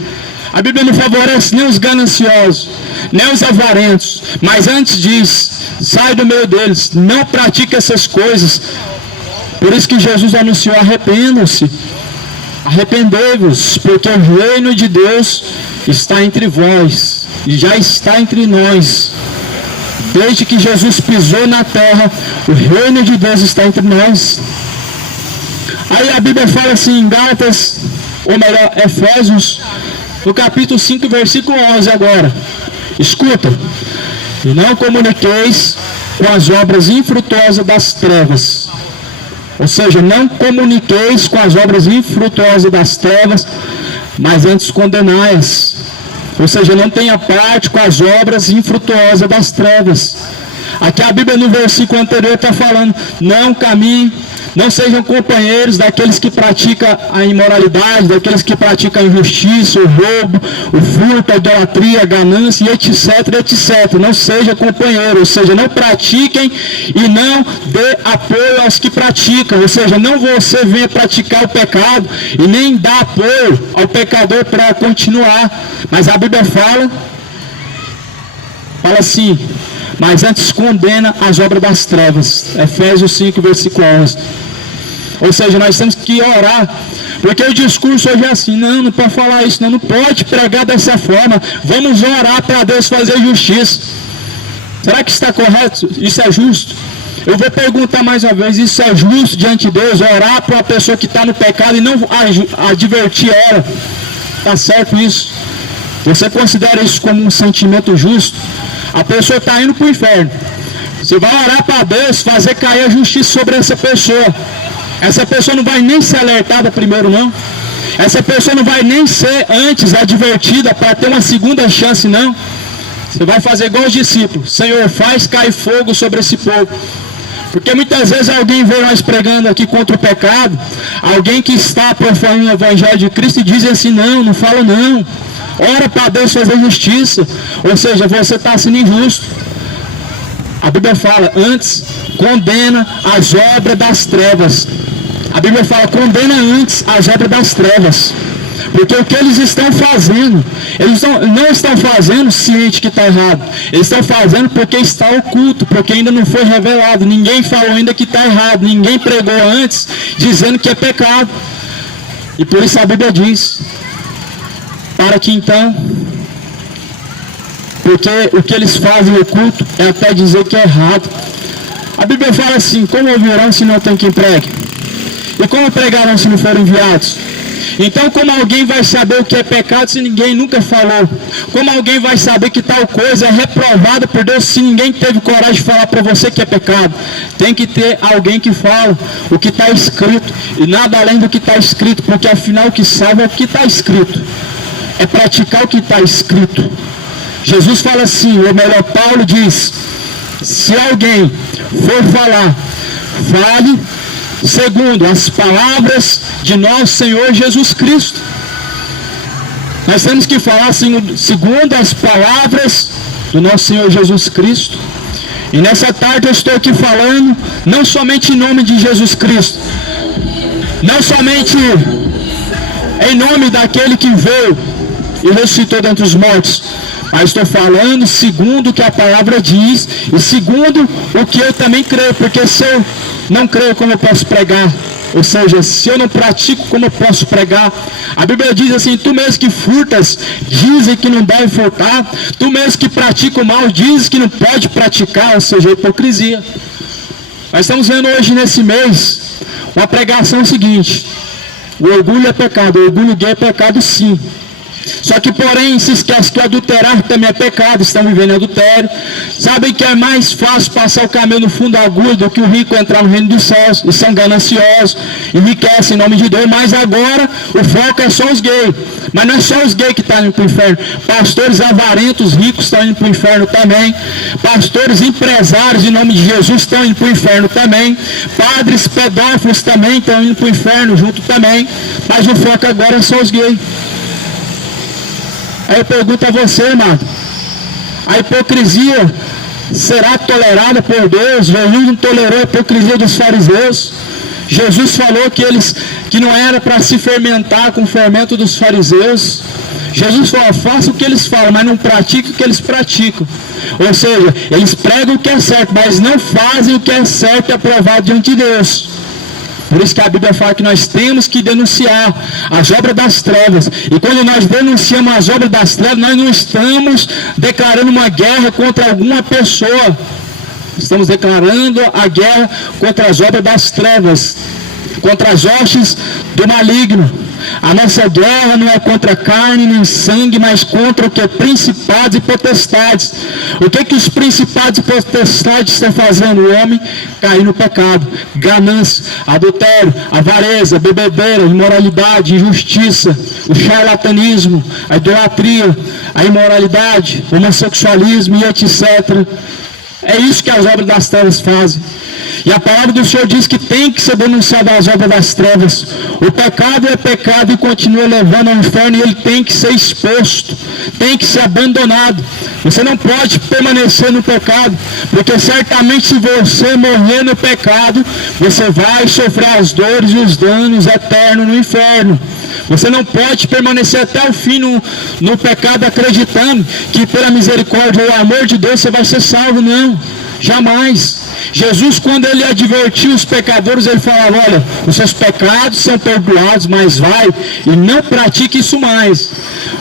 A Bíblia não favorece nem os gananciosos, nem os avarentos. Mas antes diz, sai do meio deles, não pratique essas coisas. Por isso que Jesus anunciou, arrependam-se, arrependei-vos, porque o reino de Deus está entre vós, e já está entre nós. Desde que Jesus pisou na terra, o reino de Deus está entre nós. Aí a Bíblia fala assim em Gálatas, ou melhor, Efésios, no capítulo 5, versículo 11 agora. Escuta, e não comuniqueis com as obras infrutuosas das trevas. Ou seja, não comuniqueis com as obras infrutuosas das trevas, mas antes condenai-as. Ou seja, não tenha parte com as obras infrutuosas das trevas. Aqui a Bíblia no versículo anterior está falando, não caminhe, não sejam companheiros daqueles que praticam a imoralidade, daqueles que praticam a injustiça, o roubo, o furto, a idolatria, a ganância, e etc. Não seja companheiro, ou seja, não pratiquem e não dê apoio aos que praticam. Ou seja, não você venha praticar o pecado e nem dá apoio ao pecador para continuar. Mas a Bíblia fala assim, mas antes condena as obras das trevas. Efésios 5, versículo 11. Ou seja, nós temos que orar, porque o discurso hoje é assim, não pode falar isso, não pode pregar dessa forma. Vamos orar para Deus fazer justiça. Será que está correto? Isso é justo? Eu vou perguntar mais uma vez, isso é justo diante de Deus? Orar para uma pessoa que está no pecado e não advertir ela? Está certo isso? Você considera isso como um sentimento justo? A pessoa está indo para o inferno. Você vai orar para Deus, fazer cair a justiça sobre essa pessoa. Essa pessoa não vai nem ser alertada primeiro, não. Essa pessoa não vai nem ser antes advertida para ter uma segunda chance, não. Você vai fazer igual os discípulos. Senhor, faz cair fogo sobre esse povo. Porque muitas vezes alguém vem nós pregando aqui contra o pecado, alguém que está profanindo o evangelho de Cristo e diz assim, não fala não. Ora para Deus fazer justiça. Ou seja, você está sendo injusto. A Bíblia fala, antes condena as obras das trevas. A Bíblia fala, condena antes as obras das trevas. Porque o que eles estão fazendo, eles não estão fazendo ciente que está errado. Eles estão fazendo porque está oculto, porque ainda não foi revelado. Ninguém falou ainda que está errado. Ninguém pregou antes dizendo que é pecado. E por isso a Bíblia diz, para que então, porque o que eles fazem oculto é até dizer que é errado. A Bíblia fala assim, como ouvirão se não tem quem pregue? E como pregarão se não forem enviados? Então, como alguém vai saber o que é pecado se ninguém nunca falou? Como alguém vai saber que tal coisa é reprovada por Deus se ninguém teve coragem de falar para você que é pecado? Tem que ter alguém que fala o que está escrito, e nada além do que está escrito, porque afinal o que salva é o que está escrito, é praticar o que está escrito. Jesus fala assim, ou melhor, Paulo diz: se alguém for falar, fale segundo as palavras de nosso Senhor Jesus Cristo. Nós temos que falar segundo as palavras do nosso Senhor Jesus Cristo. E nessa tarde eu estou aqui falando não somente em nome de Jesus Cristo, não somente em nome daquele que veio e ressuscitou dentre os mortos, mas estou falando segundo o que a palavra diz e segundo o que eu também creio, porque se eu não creio, como eu posso pregar? Ou seja, se eu não pratico, como eu posso pregar? A Bíblia diz assim: tu mesmo que furtas, dizem que não deve furtar, tu mesmo que pratica o mal, dizes que não pode praticar, ou seja, hipocrisia. Nós estamos vendo hoje nesse mês uma pregação seguinte: o orgulho é pecado, o orgulho gay é pecado sim. Só que, porém, se esquece que adulterar também é pecado, estão vivendo adultério. Sabem que é mais fácil passar o caminho no fundo da agulha do que o rico entrar no reino dos céus. E são gananciosos, enriquecem em nome de Deus. Mas agora o foco é só os gays. Mas não é só os gays que estão indo para o inferno. Pastores avarentos, ricos estão indo para o inferno também. Pastores empresários em nome de Jesus estão indo para o inferno também. Padres pedófilos também estão indo para o inferno junto também. Mas o foco agora é só os gays. Aí eu pergunto a você, irmão, a hipocrisia será tolerada por Deus? Jesus não tolerou a hipocrisia dos fariseus. Jesus falou que não era para se fermentar com o fermento dos fariseus. Jesus falou: faça o que eles falam, mas não pratique o que eles praticam. Ou seja, eles pregam o que é certo, mas não fazem o que é certo e aprovado diante de Deus. Por isso que a Bíblia fala que nós temos que denunciar as obras das trevas. E quando nós denunciamos as obras das trevas, nós não estamos declarando uma guerra contra alguma pessoa. Estamos declarando a guerra contra as obras das trevas, contra as hostes do maligno. A nossa guerra não é contra carne nem sangue, mas contra o que? Principados e potestades. O que os principados e potestades estão fazendo? O homem cair no pecado, ganância, adultério, avareza, bebedeira, imoralidade, injustiça, o charlatanismo, a idolatria, a imoralidade, o homossexualismo e etc. É isso que as obras das trevas fazem. E a palavra do Senhor diz que tem que ser denunciada as obras das trevas. O pecado é pecado e continua levando ao inferno, e ele tem que ser exposto, tem que ser abandonado. Você não pode permanecer no pecado, porque certamente se você morrer no pecado, você vai sofrer as dores e os danos eternos no inferno. Você não pode permanecer até o fim no pecado acreditando que pela misericórdia ou amor de Deus você vai ser salvo. Não, jamais. Jesus, quando ele advertiu os pecadores, ele falava: olha, os seus pecados são perdoados, mas vai e não pratique isso mais.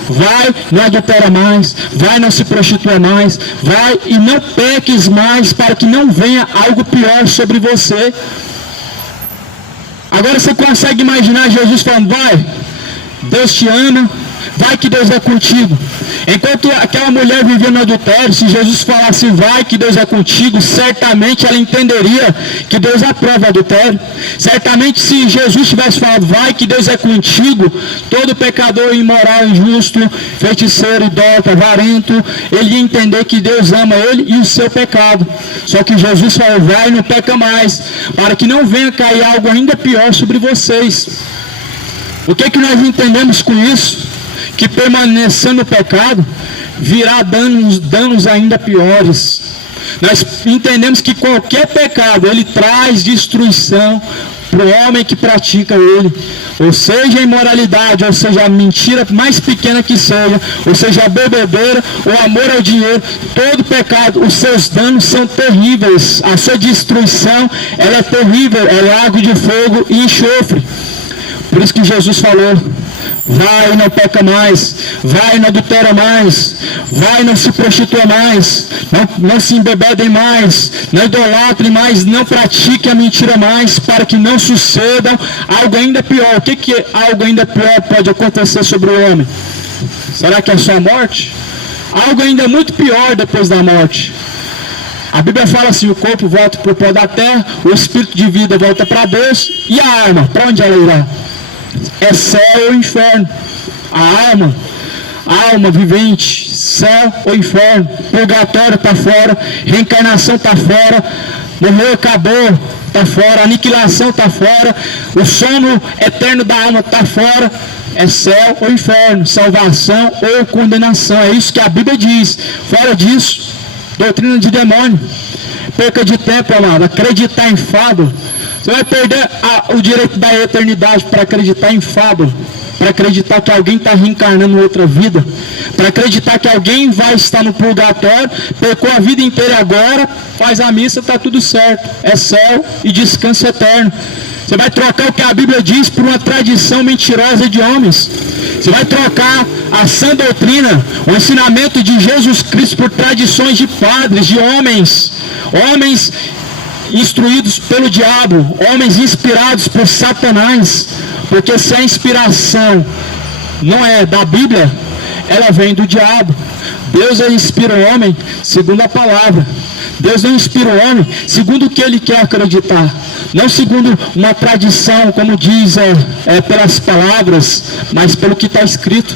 Vai, não adultera mais, vai, não se prostitua mais, vai e não peques mais, para que não venha algo pior sobre você. Agora você consegue imaginar Jesus falando: vai, Deus te ama, vai que Deus é contigo. Enquanto aquela mulher vivia no adultério, se Jesus falasse vai que Deus é contigo, certamente ela entenderia que Deus aprova o adultério. Certamente se Jesus tivesse falado vai que Deus é contigo, todo pecador imoral, injusto, feiticeiro, idólatra, avarento, ele ia entender que Deus ama ele e o seu pecado. Só que Jesus falou: vai, não peca mais, para que não venha cair algo ainda pior sobre vocês. O que nós entendemos com isso? Que permanecendo no pecado virá danos ainda piores. Nós entendemos que qualquer pecado ele traz destruição para o homem que pratica ele, ou seja a imoralidade, ou seja a mentira mais pequena que seja, ou seja a bebedeira, o amor ao dinheiro, todo pecado, os seus danos são terríveis, a sua destruição ela é terrível, é lago de fogo e enxofre. Por isso que Jesus falou: vai, não peca mais, vai, não adultera mais, vai, não se prostitua mais, não se embebedem mais, não idolatrem mais, não pratiquem a mentira mais, para que não sucedam algo ainda pior. O que algo ainda pior pode acontecer sobre o homem? Será que é só a morte? Algo ainda muito pior depois da morte. A Bíblia fala assim: o corpo volta para o pó da terra, o espírito de vida volta para Deus, e a alma, para onde ela irá? É céu ou inferno? A alma vivente, céu ou inferno? Purgatório está fora, reencarnação está fora, morreu, acabou, está fora, aniquilação está fora, o sono eterno da alma está fora. É céu ou inferno, salvação ou condenação. É isso que a Bíblia diz. Fora disso, doutrina de demônio. Perca de tempo, amado. Acreditar em fábula. Você vai perder o direito da eternidade para acreditar em fábula, para acreditar que alguém está reencarnando em outra vida, para acreditar que alguém vai estar no purgatório, pecou a vida inteira agora, faz a missa, está tudo certo. É céu e descanso eterno. Você vai trocar o que a Bíblia diz por uma tradição mentirosa de homens. Você vai trocar a sã doutrina, o ensinamento de Jesus Cristo, por tradições de padres, de homens instruídos pelo diabo, homens inspirados por Satanás. Porque se a inspiração não é da Bíblia, ela vem do diabo. Deus inspira o homem segundo a palavra. Deus não inspira o homem segundo o que ele quer acreditar, não segundo uma tradição, como diz pelas palavras, mas pelo que está escrito.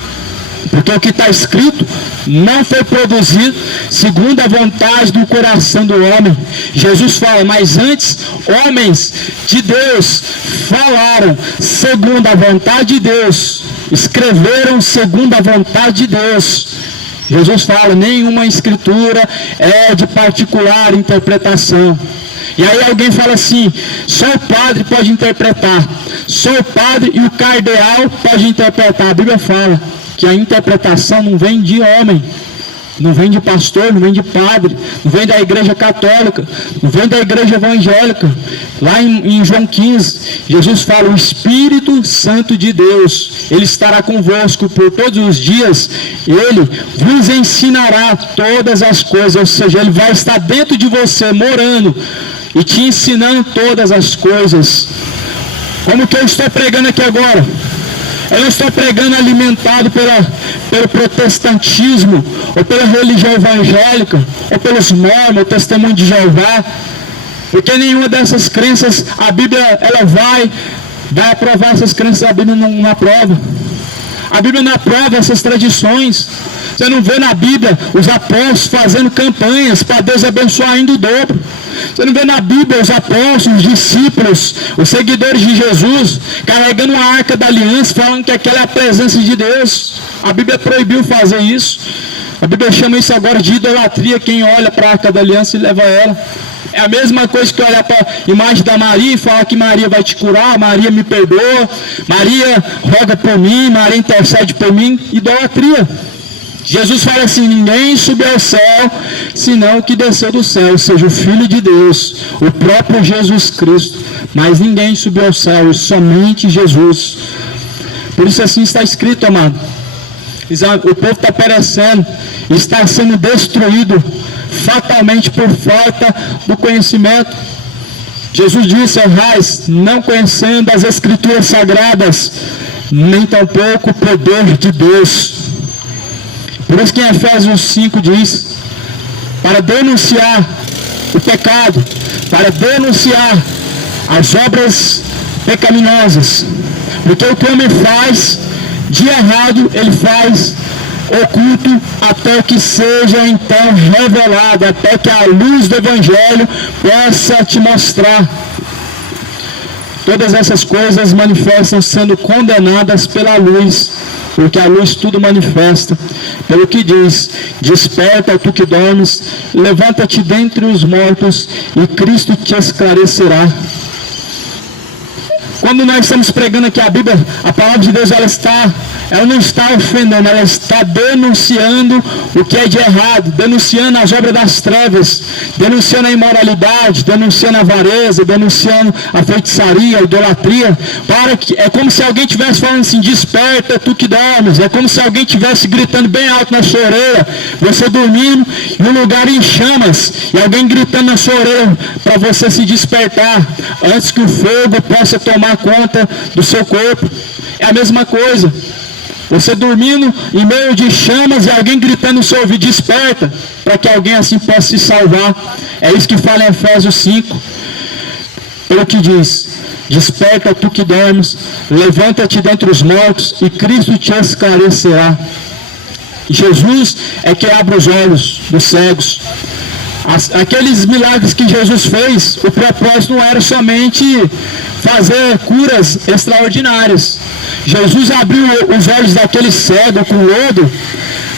Porque o que está escrito não foi produzido segundo a vontade do coração do homem. Jesus fala: mas antes homens de Deus falaram segundo a vontade de Deus, escreveram segundo a vontade de Deus. Jesus fala: nenhuma escritura é de particular interpretação. E aí alguém fala assim: só o padre pode interpretar, só o padre e o cardeal podem interpretar. A Bíblia fala que a interpretação não vem de homem, não vem de pastor, não vem de padre, não vem da igreja católica, não vem da igreja evangélica. Lá em João 15, Jesus fala: o Espírito Santo de Deus, Ele estará convosco por todos os dias, Ele vos ensinará todas as coisas. Ou seja, Ele vai estar dentro de você, morando, e te ensinando todas as coisas. Como que eu estou pregando aqui agora? Eu não estou pregando alimentado pelo protestantismo, ou pela religião evangélica, ou pelos mormons, o testemunho de Jeová, porque nenhuma dessas crenças a Bíblia ela vai aprovar. Essas crenças a Bíblia não aprova. A Bíblia não aprova essas tradições. Você não vê na Bíblia os apóstolos fazendo campanhas para Deus abençoar ainda o dobro. Você não vê na Bíblia os apóstolos, os discípulos, os seguidores de Jesus carregando a arca da aliança, falando que aquela é a presença de Deus. A Bíblia proibiu fazer isso. A Bíblia chama isso agora de idolatria, quem olha para a arca da aliança e leva ela. É a mesma coisa que olhar para a imagem da Maria e falar que Maria vai te curar, Maria me perdoa, Maria roga por mim, Maria intercede por mim. Idolatria. Jesus fala assim: ninguém subiu ao céu, senão o que desceu do céu, ou seja, o Filho de Deus, o próprio Jesus Cristo. Mas ninguém subiu ao céu, somente Jesus. Por isso assim está escrito, amado. O povo está perecendo, está sendo destruído fatalmente por falta do conhecimento. Jesus disse: errais, não conhecendo as Escrituras Sagradas, nem tampouco o poder de Deus. Por isso que em Efésios 5 diz: para denunciar o pecado, para denunciar as obras pecaminosas. Porque o que o homem faz de errado, ele faz oculto, até que seja então revelado, até que a luz do Evangelho possa te mostrar. Todas essas coisas manifestam sendo condenadas pela luz, porque a luz tudo manifesta. Pelo que diz: desperta, tu que dormes, levanta-te dentre os mortos, e Cristo te esclarecerá. Quando nós estamos pregando aqui a Bíblia, a palavra de Deus ela está ela não está ofendendo, ela está denunciando o que é de errado, denunciando as obras das trevas, denunciando a imoralidade, denunciando a avareza, denunciando a feitiçaria, a idolatria, é como se alguém estivesse falando assim: desperta tu que dormes. É como se alguém estivesse gritando bem alto na sua orelha, você dormindo, e um lugar em chamas, e alguém gritando na sua orelha para você se despertar, antes que o fogo possa tomar conta do seu corpo. É a mesma coisa. Você dormindo em meio de chamas e alguém gritando no seu ouvido: desperta, para que alguém assim possa se salvar. É isso que fala em Efésios 5. Pelo que diz: desperta tu que dormes, levanta-te dentre os mortos e Cristo te esclarecerá. Jesus é que abre os olhos dos cegos. Aqueles milagres que Jesus fez, o propósito não era somente fazer curas extraordinárias. Jesus abriu os olhos daquele cego com lodo,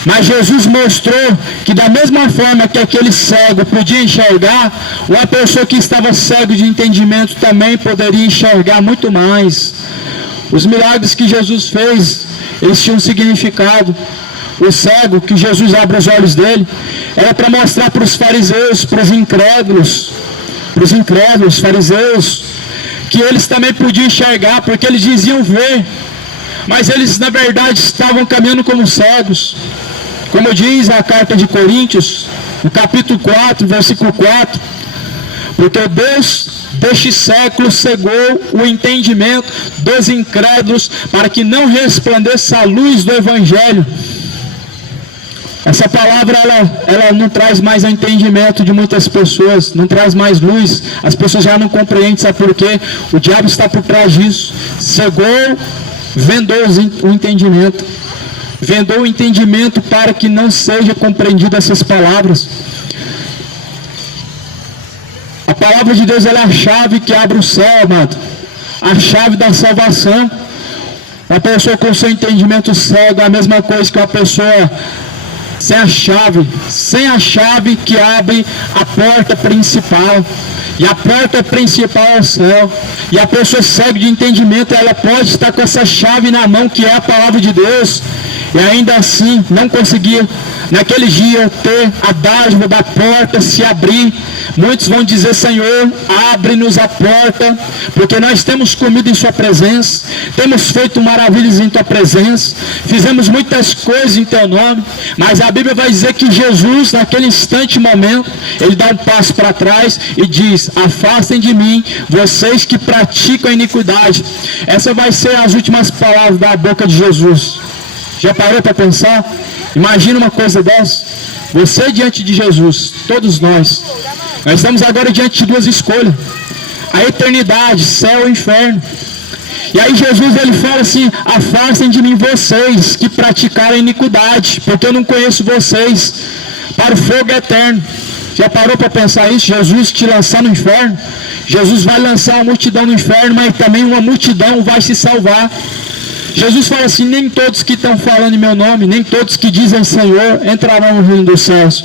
mas Jesus mostrou que da mesma forma que aquele cego podia enxergar, uma pessoa que estava cego de entendimento também poderia enxergar muito mais. Os milagres que Jesus fez, eles tinham um significado. O cego, que Jesus abre os olhos dele, era para mostrar para os fariseus, para os incrédulos, fariseus, que eles também podiam enxergar, porque eles diziam ver, mas eles na verdade estavam caminhando como cegos. Como diz a carta de Coríntios, no capítulo 4, versículo 4, porque Deus deste século cegou o entendimento dos incrédulos, para que não resplandeça a luz do Evangelho. Essa palavra, ela não traz mais o entendimento de muitas pessoas, não traz mais luz. As pessoas já não compreendem, sabe por quê? O diabo está por trás disso. Cegou, vendou o entendimento. Vendou o entendimento para que não seja compreendida essas palavras. A palavra de Deus, ela é a chave que abre o céu, amado. A chave da salvação. Uma pessoa com seu entendimento cego é a mesma coisa que uma pessoa sem a chave que abre a porta principal. E a porta principal é o céu. E a pessoa cega de entendimento, ela pode estar com essa chave na mão, que é a palavra de Deus, e ainda assim não conseguir naquele dia ter a dádiva da porta se abrir. Muitos vão dizer: Senhor, abre-nos a porta, porque nós temos comido em sua presença, temos feito maravilhas em tua presença, fizemos muitas coisas em teu nome. Mas a Bíblia vai dizer que Jesus, naquele instante, momento, ele dá um passo para trás e diz: afastem de mim, vocês que praticam a iniquidade. Essa vai ser as últimas palavras da boca de Jesus. Já parou para pensar? Imagina uma coisa dessa. Você diante de Jesus, todos nós estamos agora diante de duas escolhas: a eternidade, céu ou inferno. E aí Jesus, ele fala assim: afastem de mim vocês que praticaram a iniquidade, porque eu não conheço vocês, para o fogo eterno. Já parou para pensar isso? Jesus te lançar no inferno. Jesus vai lançar uma multidão no inferno, mas também uma multidão vai se salvar. Jesus fala assim: nem todos que estão falando em meu nome, nem todos que dizem Senhor, entrarão no reino dos céus.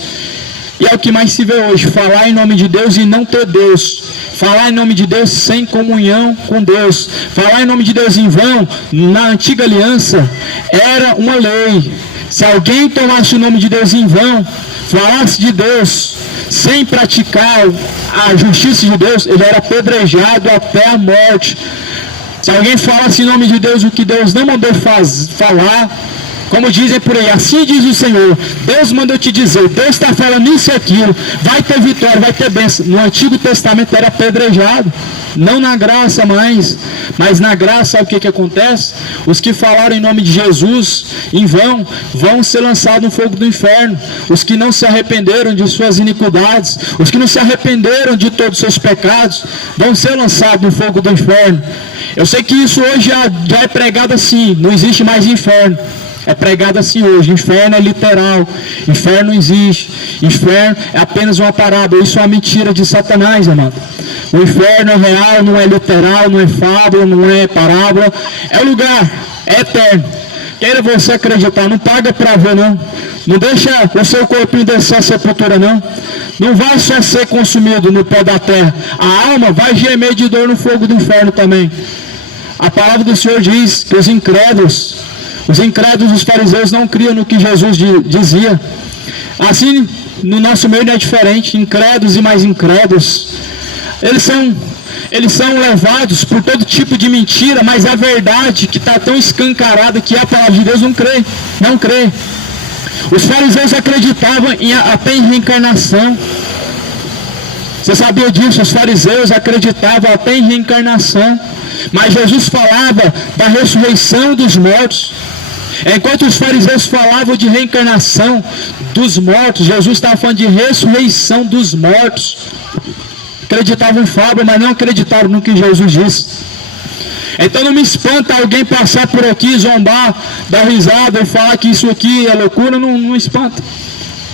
E é o que mais se vê hoje: falar em nome de Deus e não ter Deus. Falar em nome de Deus sem comunhão com Deus. Falar em nome de Deus em vão. Na antiga aliança era uma lei. Se alguém tomasse o nome de Deus em vão, falasse de Deus sem praticar a justiça de Deus, ele era apedrejado até a morte. Se alguém falasse em nome de Deus o que Deus não mandou falar, como dizem por aí: assim diz o Senhor, Deus mandou te dizer, Deus está falando isso e aquilo, vai ter vitória, vai ter bênção. No Antigo Testamento era apedrejado, não na graça mais, mas na graça. Sabe o que acontece? Os que falaram em nome de Jesus em vão, vão ser lançados no fogo do inferno. Os que não se arrependeram de suas iniquidades, os que não se arrependeram de todos os seus pecados, vão ser lançados no fogo do inferno. Eu sei que isso hoje já é pregado assim, não existe mais inferno. É pregado assim hoje: inferno é literal, inferno não existe, inferno é apenas uma parábola. Isso é uma mentira de Satanás, amado. O inferno é real, não é literal, não é fábula, não é parábola, é lugar, é eterno. Queira você acreditar, não paga para ver não. Não deixa o seu corpinho descer a sepultura não. Não vai só ser consumido no pó da terra, a alma vai gemer de dor no fogo do inferno também. A palavra do Senhor diz que os incrédulos, Os incrédulos, os fariseus, não criam no que Jesus dizia. Assim, no nosso meio não é diferente. Incrédulos e mais incrédulos, eles são levados por todo tipo de mentira, mas a verdade que está tão escancarada, que é a palavra de Deus, não crê. Os fariseus acreditavam até em reencarnação. Você sabia disso? Os fariseus acreditavam até em reencarnação. Mas Jesus falava da ressurreição dos mortos. Enquanto os fariseus falavam de reencarnação dos mortos, Jesus estava falando de ressurreição dos mortos. Acreditavam em fábula, mas não acreditaram no que Jesus disse. Então não me espanta alguém passar por aqui, zombar, dar risada e falar que isso aqui é loucura, não espanta.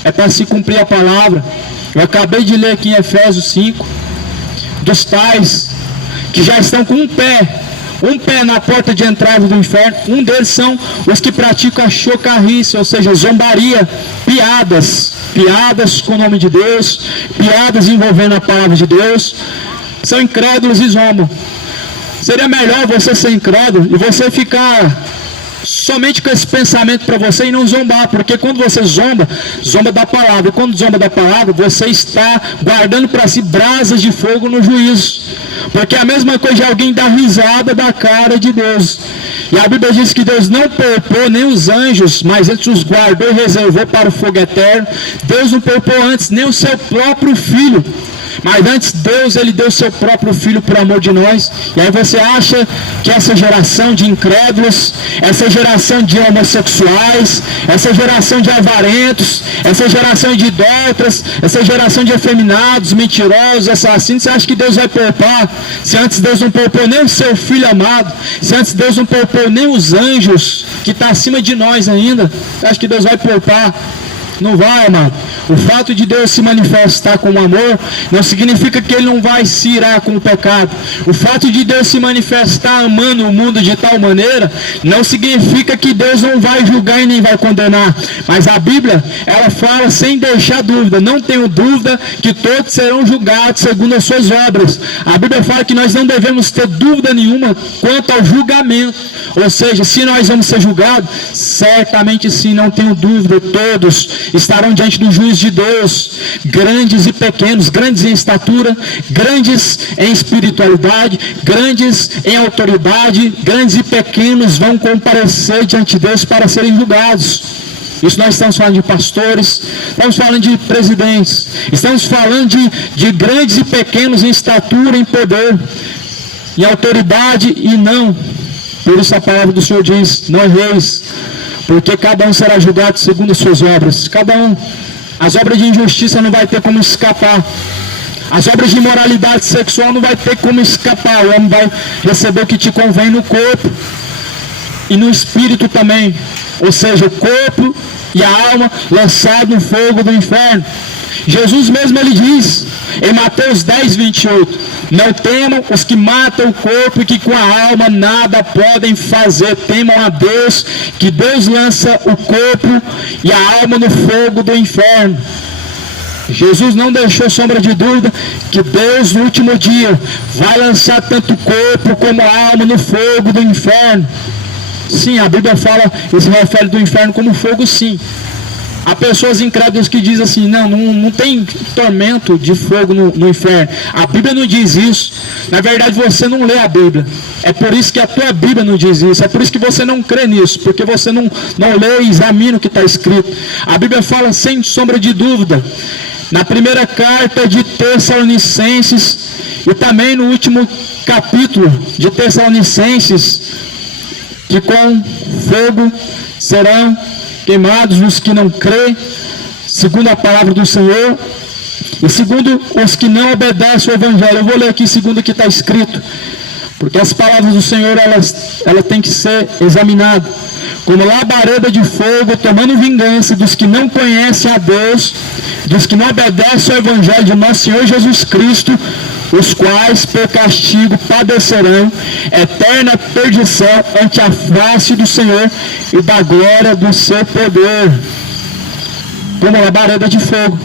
É para se cumprir a palavra. Eu acabei de ler aqui em Efésios 5, dos tais que já estão com um pé na porta de entrada do inferno. Um deles são os que praticam a chocarrice, ou seja, zombaria, piadas com o nome de Deus, piadas envolvendo a palavra de Deus. São incrédulos e zombam. Seria melhor você ser incrédulo e você ficar somente com esse pensamento para você e não zombar, porque quando você zomba da palavra, e quando zomba da palavra, você está guardando para si brasas de fogo no juízo, porque é a mesma coisa de alguém dar risada da cara de Deus. E a Bíblia diz que Deus não poupou nem os anjos, mas antes os guardou e reservou para o fogo eterno. Deus não poupou antes nem o seu próprio filho, mas antes Deus, Ele deu seu próprio Filho por amor de nós. E aí você acha que essa geração de incrédulos, essa geração de homossexuais, essa geração de avarentos, essa geração de idólatras, essa geração de efeminados, mentirosos, assassinos, você acha que Deus vai poupar? Se antes Deus não poupou nem o seu Filho amado, se antes Deus não poupou nem os anjos, que está acima de nós ainda, você acha que Deus vai poupar? Não vai, amado. O fato de Deus se manifestar com amor não significa que Ele não vai se irar com o pecado. O fato de Deus se manifestar amando o mundo de tal maneira não significa que Deus não vai julgar e nem vai condenar. Mas a Bíblia, ela fala sem deixar dúvida: não tenho dúvida que todos serão julgados segundo as suas obras. A Bíblia fala que nós não devemos ter dúvida nenhuma quanto ao julgamento. Ou seja, se nós vamos ser julgados, certamente sim, não tenho dúvida, todos estarão diante do juízo de Deus, grandes e pequenos, grandes em estatura, grandes em espiritualidade, grandes em autoridade, grandes e pequenos vão comparecer diante de Deus para serem julgados. Isso nós estamos falando de pastores, estamos falando de presidentes, estamos falando de grandes e pequenos em estatura, em poder, em autoridade e não. Por isso a palavra do Senhor diz: não erreis, porque cada um será julgado segundo as suas obras. Cada um. As obras de injustiça não vai ter como escapar. As obras de imoralidade sexual não vai ter como escapar. O homem vai receber o que te convém no corpo e no espírito também. Ou seja, o corpo e a alma lançado no fogo do inferno. Jesus mesmo, ele diz em Mateus 10, 28: não temam os que matam o corpo e que com a alma nada podem fazer. Temam a Deus, que Deus lança o corpo e a alma no fogo do inferno. Jesus não deixou sombra de dúvida que Deus no último dia vai lançar tanto o corpo como a alma no fogo do inferno. Sim, a Bíblia fala e se refere do inferno como fogo, sim. Há pessoas incrédulas que dizem assim: não tem tormento de fogo no inferno. A Bíblia não diz isso. Na verdade, você não lê a Bíblia. É por isso que a tua Bíblia não diz isso. É por isso que você não crê nisso, porque você não lê e examina o que está escrito. A Bíblia fala sem sombra de dúvida, na primeira carta de Tessalonicenses e também no último capítulo de Tessalonicenses, que com fogo serão queimados os que não crêem, segundo a palavra do Senhor, e segundo os que não obedecem ao Evangelho. Eu vou ler aqui segundo o que está escrito, porque as palavras do Senhor, elas têm que ser examinadas, como labareda de fogo, tomando vingança dos que não conhecem a Deus, dos que não obedecem ao Evangelho de nosso Senhor Jesus Cristo, os quais por castigo padecerão eterna perdição ante a face do Senhor e da glória do seu poder. Como labareda de fogo.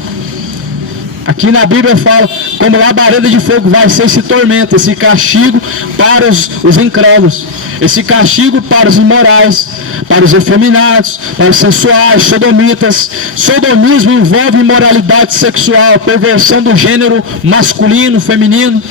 Aqui na Bíblia fala, como labareda de fogo vai ser esse tormento, esse castigo para os incrédulos, esse castigo para os imorais, para os efeminados, para os sensuais, sodomitas. Sodomismo envolve imoralidade sexual, perversão do gênero masculino, feminino,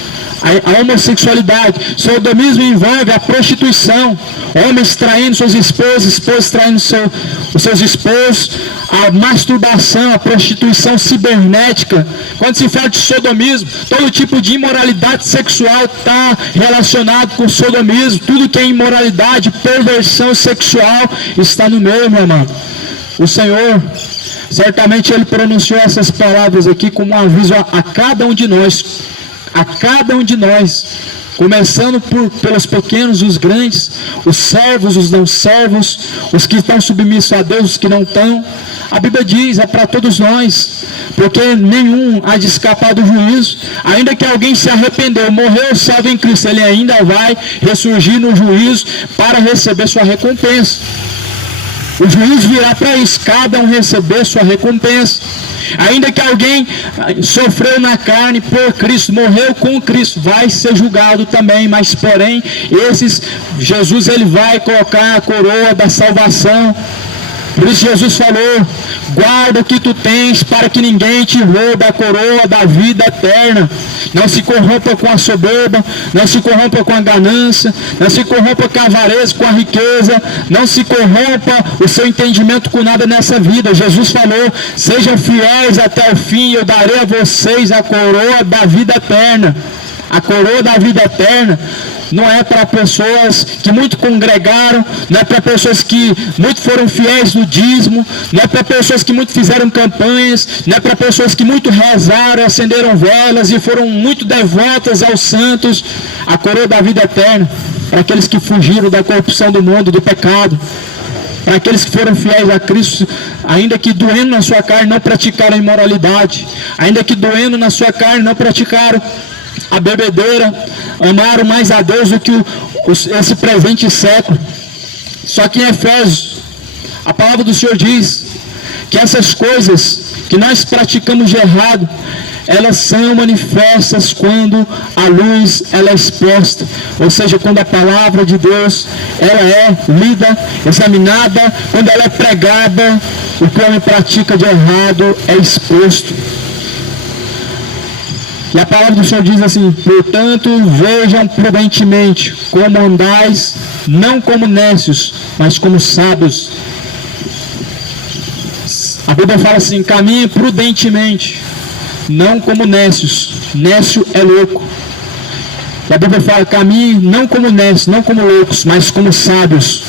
a homossexualidade. Sodomismo envolve a prostituição, homens traindo suas esposas, esposas traindo os seus esposos, a masturbação, a prostituição cibernética. Quando se fala de sodomismo, todo tipo de imoralidade sexual está relacionado com sodomismo. Tudo que é imoralidade, perversão sexual está no meio, meu amado. O Senhor, certamente Ele pronunciou essas palavras aqui como um aviso a cada um de nós, começando pelos pequenos, os grandes, os servos, os não servos, os que estão submissos a Deus, os que não estão. A Bíblia diz, é para todos nós, porque nenhum há de escapar do juízo. Ainda que alguém se arrependeu, morreu salvo em Cristo, ele ainda vai ressurgir no juízo para receber sua recompensa. O juízo virá para isso, cada um receber sua recompensa. Ainda que alguém sofreu na carne por Cristo, morreu com Cristo, vai ser julgado também, mas porém, Jesus ele vai colocar a coroa da salvação. Por isso Jesus falou, guarda o que tu tens para que ninguém te roube a coroa da vida eterna. Não se corrompa com a soberba, não se corrompa com a ganância, não se corrompa com a avareza, com a riqueza, não se corrompa o seu entendimento com nada nessa vida. Jesus falou, sejam fiéis até o fim, eu darei a vocês a coroa da vida eterna. A coroa da vida eterna não é para pessoas que muito congregaram, não é para pessoas que muito foram fiéis no dízimo, não é para pessoas que muito fizeram campanhas, não é para pessoas que muito rezaram, acenderam velas e foram muito devotas aos santos. A coroa da vida eterna, para aqueles que fugiram da corrupção do mundo, do pecado, para aqueles que foram fiéis a Cristo, ainda que doendo na sua carne não praticaram a imoralidade, ainda que doendo na sua carne não praticaram a bebedeira, amaram mais a Deus do que esse presente século. Só que em Efésios, a palavra do Senhor diz que essas coisas que nós praticamos de errado, elas são manifestas quando a luz ela é exposta, ou seja, quando a palavra de Deus ela é lida, examinada, quando ela é pregada, o que o homem pratica de errado é exposto. E a palavra do Senhor diz assim, portanto, vejam prudentemente como andais, não como nécios, mas como sábios. A Bíblia fala assim, caminhe prudentemente, não como nécios. Nécio é louco. E a Bíblia fala, caminhe não como nécios, não como loucos, mas como sábios.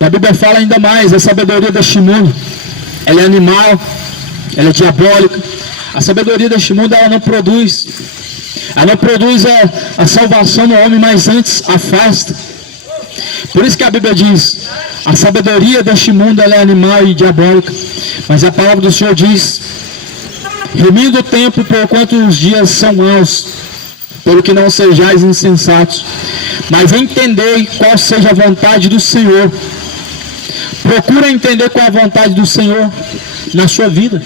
E a Bíblia fala ainda mais, a sabedoria deste mundo, ela é animal, ela é diabólica. A sabedoria deste mundo, ela não produz a salvação no homem, mas antes afasta. Por isso que a Bíblia diz, a sabedoria deste mundo, ela é animal e diabólica. Mas a palavra do Senhor diz, remindo o tempo por quanto os dias são maus, pelo que não sejais insensatos, mas entendei qual seja a vontade do Senhor. Procura entender qual é a vontade do Senhor na sua vida.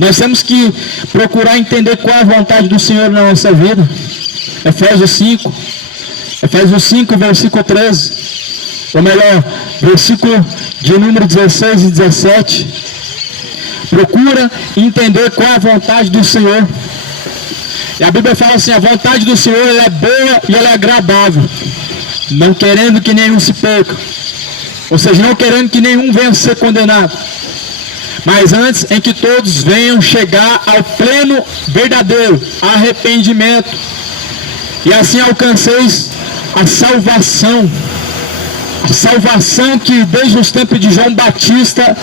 Nós temos que procurar entender qual é a vontade do Senhor na nossa vida. Efésios 5, versículo 13. Ou melhor, versículo de número 16 e 17. Procura entender qual é a vontade do Senhor. E a Bíblia fala assim, a vontade do Senhor ela é boa e ela é agradável, não querendo que nenhum se perca. Ou seja, não querendo que nenhum venha a ser condenado, mas antes em que todos venham chegar ao pleno verdadeiro arrependimento, e assim alcanceis a salvação que desde os tempos de João Batista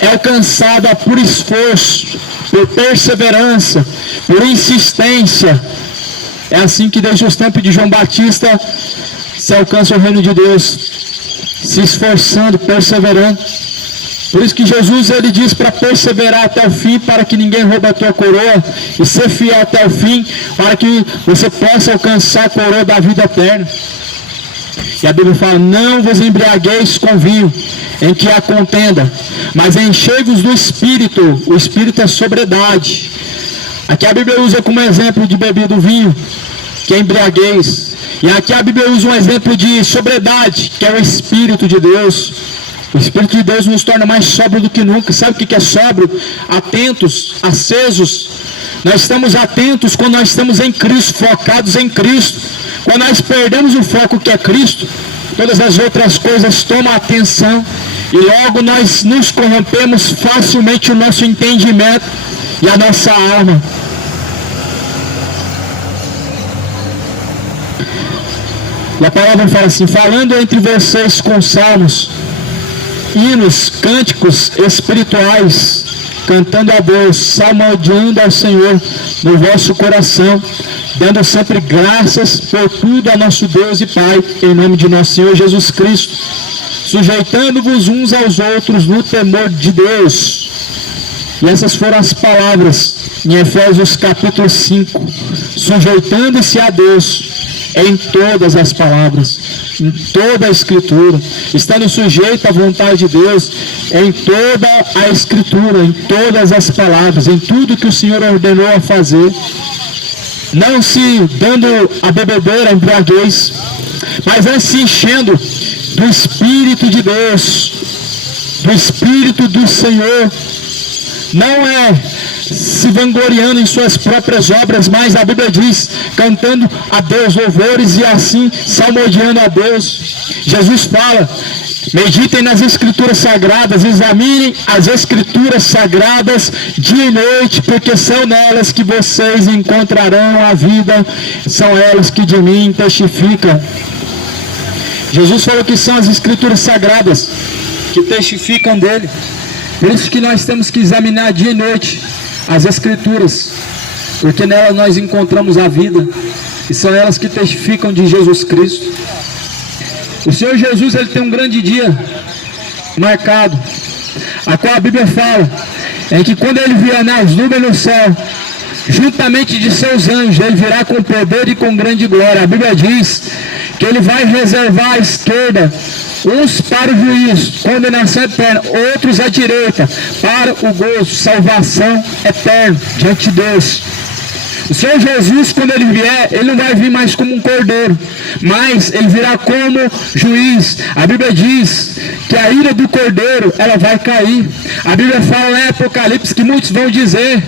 é alcançada por esforço, por perseverança, por insistência. É assim que desde os tempos de João Batista se alcança o reino de Deus, se esforçando, perseverando. Por isso que Jesus ele diz para perseverar até o fim, para que ninguém roube a tua coroa, e ser fiel até o fim, para que você possa alcançar a coroa da vida eterna. E a Bíblia fala: não vos embriagueis com vinho, em que há contenda, mas enchei-vos do Espírito. O Espírito é sobriedade. Aqui a Bíblia usa como exemplo de bebida o vinho, que é embriaguez. E aqui a Bíblia usa um exemplo de sobriedade, que é o Espírito de Deus. O Espírito de Deus nos torna mais sóbrio do que nunca. Sabe o que é sóbrio? Atentos, acesos. Nós estamos atentos quando nós estamos em Cristo, focados em Cristo. Quando nós perdemos o foco que é Cristo, todas as outras coisas tomam atenção e logo nós nos corrompemos facilmente o nosso entendimento e a nossa alma. E a palavra fala assim: falando entre vocês com salmos, hinos, cânticos espirituais, cantando a Deus, salmodiando ao Senhor no vosso coração, dando sempre graças por tudo a nosso Deus e Pai, em nome de nosso Senhor Jesus Cristo, sujeitando-vos uns aos outros no temor de Deus. E essas foram as palavras em Efésios capítulo 5, sujeitando-se a Deus em todas as palavras, em toda a Escritura, estando sujeito à vontade de Deus em toda a Escritura, em todas as palavras, em tudo que o Senhor ordenou a fazer, não se dando a bebedeira, a embriaguez, mas antes se enchendo do Espírito de Deus, do Espírito do Senhor. Não é se vangloriando em suas próprias obras, mas a Bíblia diz, cantando a Deus louvores e assim salmodiando a Deus. Jesus fala: meditem nas Escrituras Sagradas, examinem as Escrituras Sagradas dia e noite, porque são nelas que vocês encontrarão a vida, são elas que de mim testificam. Jesus falou que são as Escrituras Sagradas que testificam dele. Por isso que nós temos que examinar dia e noite as Escrituras, porque nelas nós encontramos a vida, e são elas que testificam de Jesus Cristo. O Senhor Jesus, ele tem um grande dia marcado, a qual a Bíblia fala, em que quando ele vier nas nuvens no céu, juntamente de seus anjos, ele virá com poder e com grande glória. A Bíblia diz que ele vai reservar à esquerda uns para o juízo, condenação eterna, outros à direita, para o gozo, salvação eterna diante de Deus. O Senhor Jesus, quando ele vier, ele não vai vir mais como um cordeiro, mas ele virá como juiz. A Bíblia diz que a ira do cordeiro, ela vai cair. A Bíblia fala em Apocalipse que muitos vão dizer: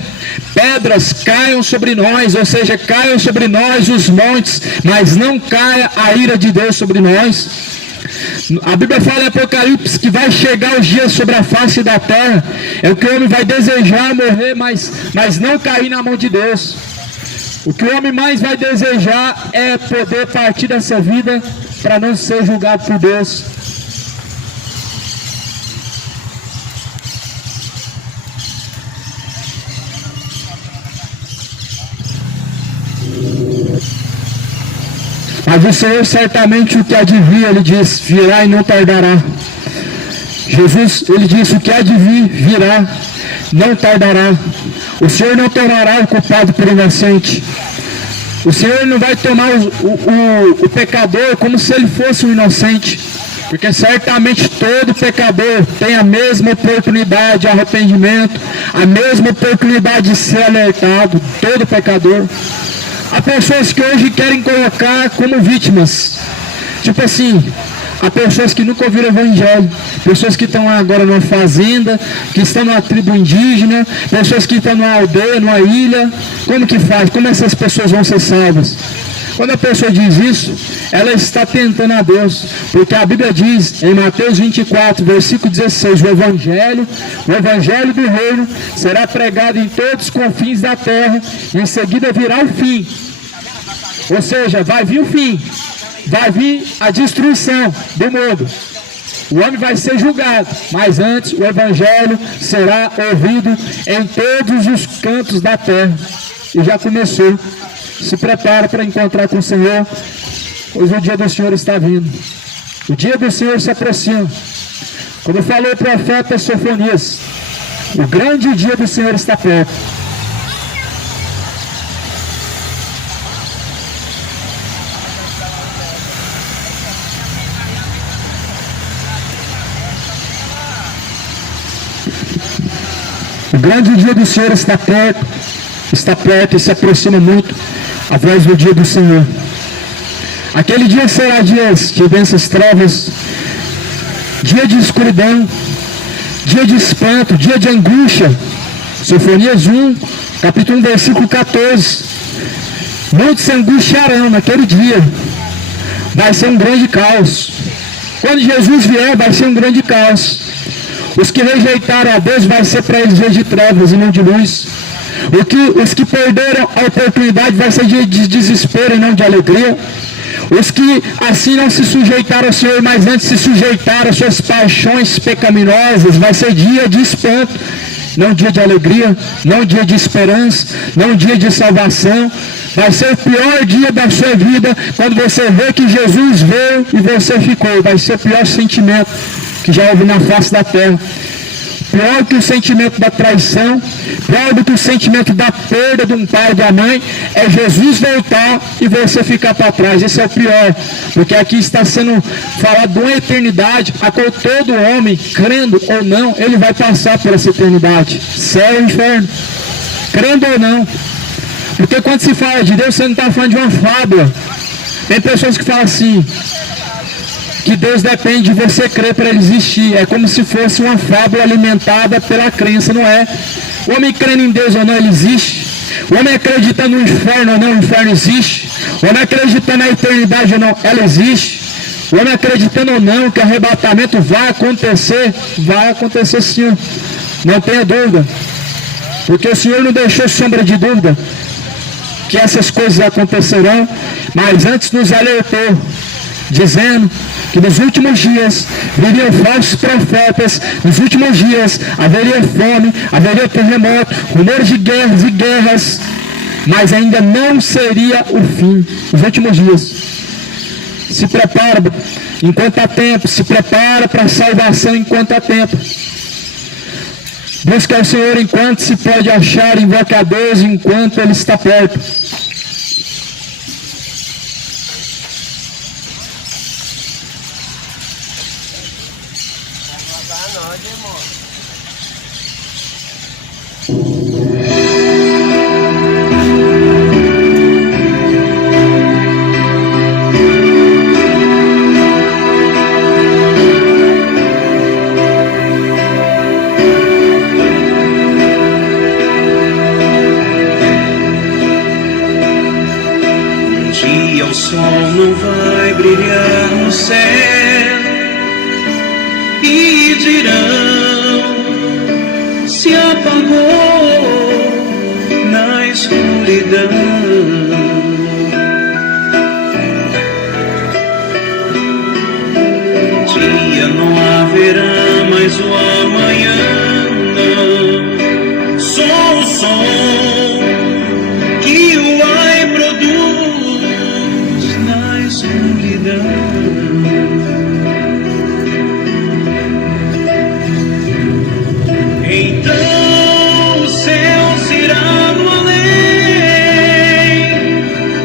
pedras caiam sobre nós, ou seja, caiam sobre nós os montes, mas não caia a ira de Deus sobre nós. A Bíblia fala em Apocalipse que vai chegar os dias sobre a face da terra, é o que o homem vai desejar morrer, mas não cair na mão de Deus. O que o homem mais vai desejar é poder partir dessa vida para não ser julgado por Deus. Mas o Senhor certamente o que há de vir, ele diz, virá e não tardará. Jesus, ele disse: o que há de vir, virá, não tardará. O Senhor não tornará o culpado por inocente. O Senhor não vai tomar o pecador como se ele fosse um inocente, porque certamente todo pecador tem a mesma oportunidade de arrependimento, a mesma oportunidade de ser alertado, todo pecador. Há pessoas que hoje querem colocar como vítimas, tipo assim, há pessoas que nunca ouviram o Evangelho, pessoas que estão agora numa fazenda, que estão numa tribo indígena, pessoas que estão numa aldeia, numa ilha. Como que faz? Como essas pessoas vão ser salvas? Quando a pessoa diz isso, ela está tentando a Deus, porque a Bíblia diz em Mateus 24, versículo 16, o Evangelho do Reino será pregado em todos os confins da terra, e em seguida virá o fim. Ou seja, vai vir o fim, vai vir a destruição do mundo. O homem vai ser julgado, mas antes o Evangelho será ouvido em todos os cantos da terra. E já começou. Se prepara para encontrar com o Senhor, pois o dia do Senhor está vindo. O dia do Senhor se aproxima. Como falou o profeta Sofonias, o grande dia do Senhor está perto. O grande dia do Senhor está perto e se aproxima muito a voz do dia do Senhor. Aquele dia será dia de densas trevas, dia de escuridão, dia de espanto, dia de angústia. Sofonias 1, capítulo 1, versículo 14. Muitos se angustiarão naquele dia. Vai ser um grande caos. Quando Jesus vier, vai ser um grande caos. Os que rejeitaram a Deus, vai ser para eles dia de trevas e não de luz. Os que perderam a oportunidade, vai ser dia de desespero e não de alegria. Os que assim não se sujeitaram ao Senhor, mas antes se sujeitaram às suas paixões pecaminosas, vai ser dia de espanto, não dia de alegria, não dia de esperança, não dia de salvação. Vai ser o pior dia da sua vida quando você vê que Jesus veio e você ficou. Vai ser o pior sentimento que já houve na face da terra. Pior que o sentimento da traição, pior do que o sentimento da perda de um pai e de uma mãe, é Jesus voltar e você ficar para trás. Esse é o pior, porque aqui está sendo falado de uma eternidade a qual todo homem, crendo ou não, ele vai passar por essa eternidade, céu e inferno, crendo ou não. Porque quando se fala de Deus, você não está falando de uma fábula. Tem pessoas que falam assim, que Deus depende de você crer para ele existir. É como se fosse uma fábula alimentada pela crença, não é? O homem crendo em Deus ou não, ele existe. O homem acreditando no inferno ou não, o inferno existe. O homem acreditando na eternidade ou não, ela existe. O homem acreditando ou não que arrebatamento vai acontecer sim. Não tenha dúvida. Porque o Senhor não deixou sombra de dúvida que essas coisas acontecerão, mas antes nos alertou, dizendo que nos últimos dias viriam falsos profetas, nos últimos dias haveria fome, haveria terremoto, rumores de guerras e guerras, mas ainda não seria o fim. Os últimos dias. Se prepara enquanto há tempo, se prepara para a salvação enquanto há tempo. Busca o Senhor enquanto se pode achar, invoca a Deus enquanto Ele está perto. O sol não vai brilhar no céu e dirão: se apagou na escuridão. Um dia não haverá mais o amanhã, não. Só o som que o ar produz na escuridão. Então o céu será no além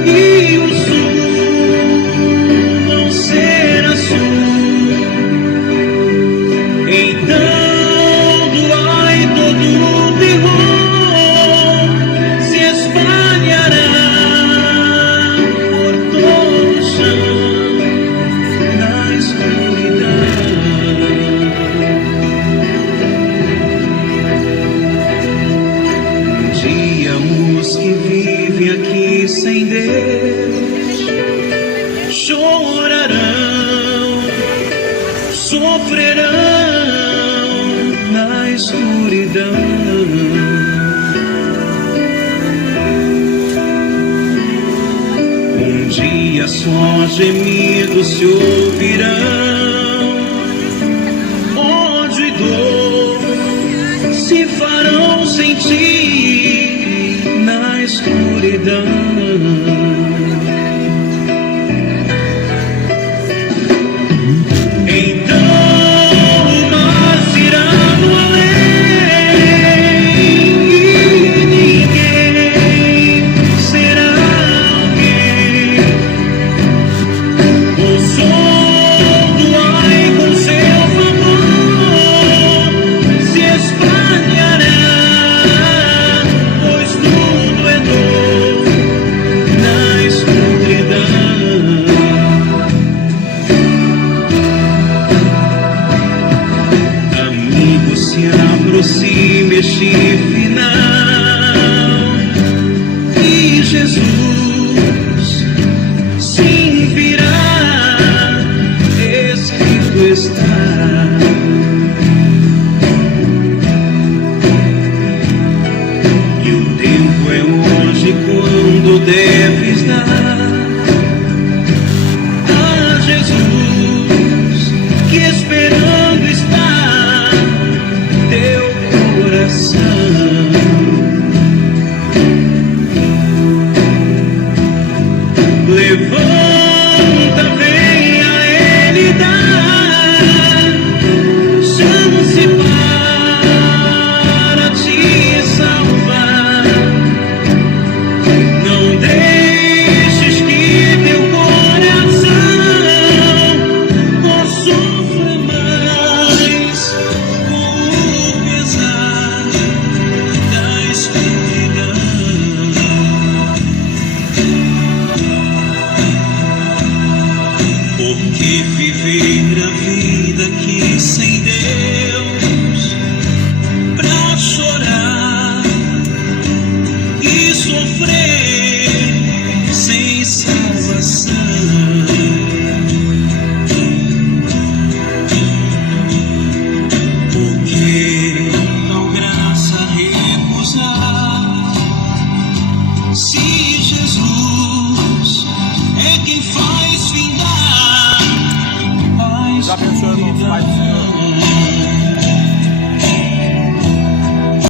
e o sul não será sul. Então do ar todo o terror se espalhará por todo o chão na escuridão. Um dia os que vivem aqui sem Deus chorarão, sofrerão na escuridão. Um dia só gemidos se ouvirão, ódio e dor se farão sentir na escuridão. Então o mar se irá no além e ninguém será alguém. O som do ar com seu favor se espalhará triste final. E Jesus sim virá, escrito está. E o tempo é hoje quando deves dar a Jesus, que esperando está teu coração. Levanta, vem a Ele dar chance para te salvar. Não deixes que teu coração sofra mais com o pesar da escuridão. Porque viver a vida aqui sem Deus, pra chorar e sofrer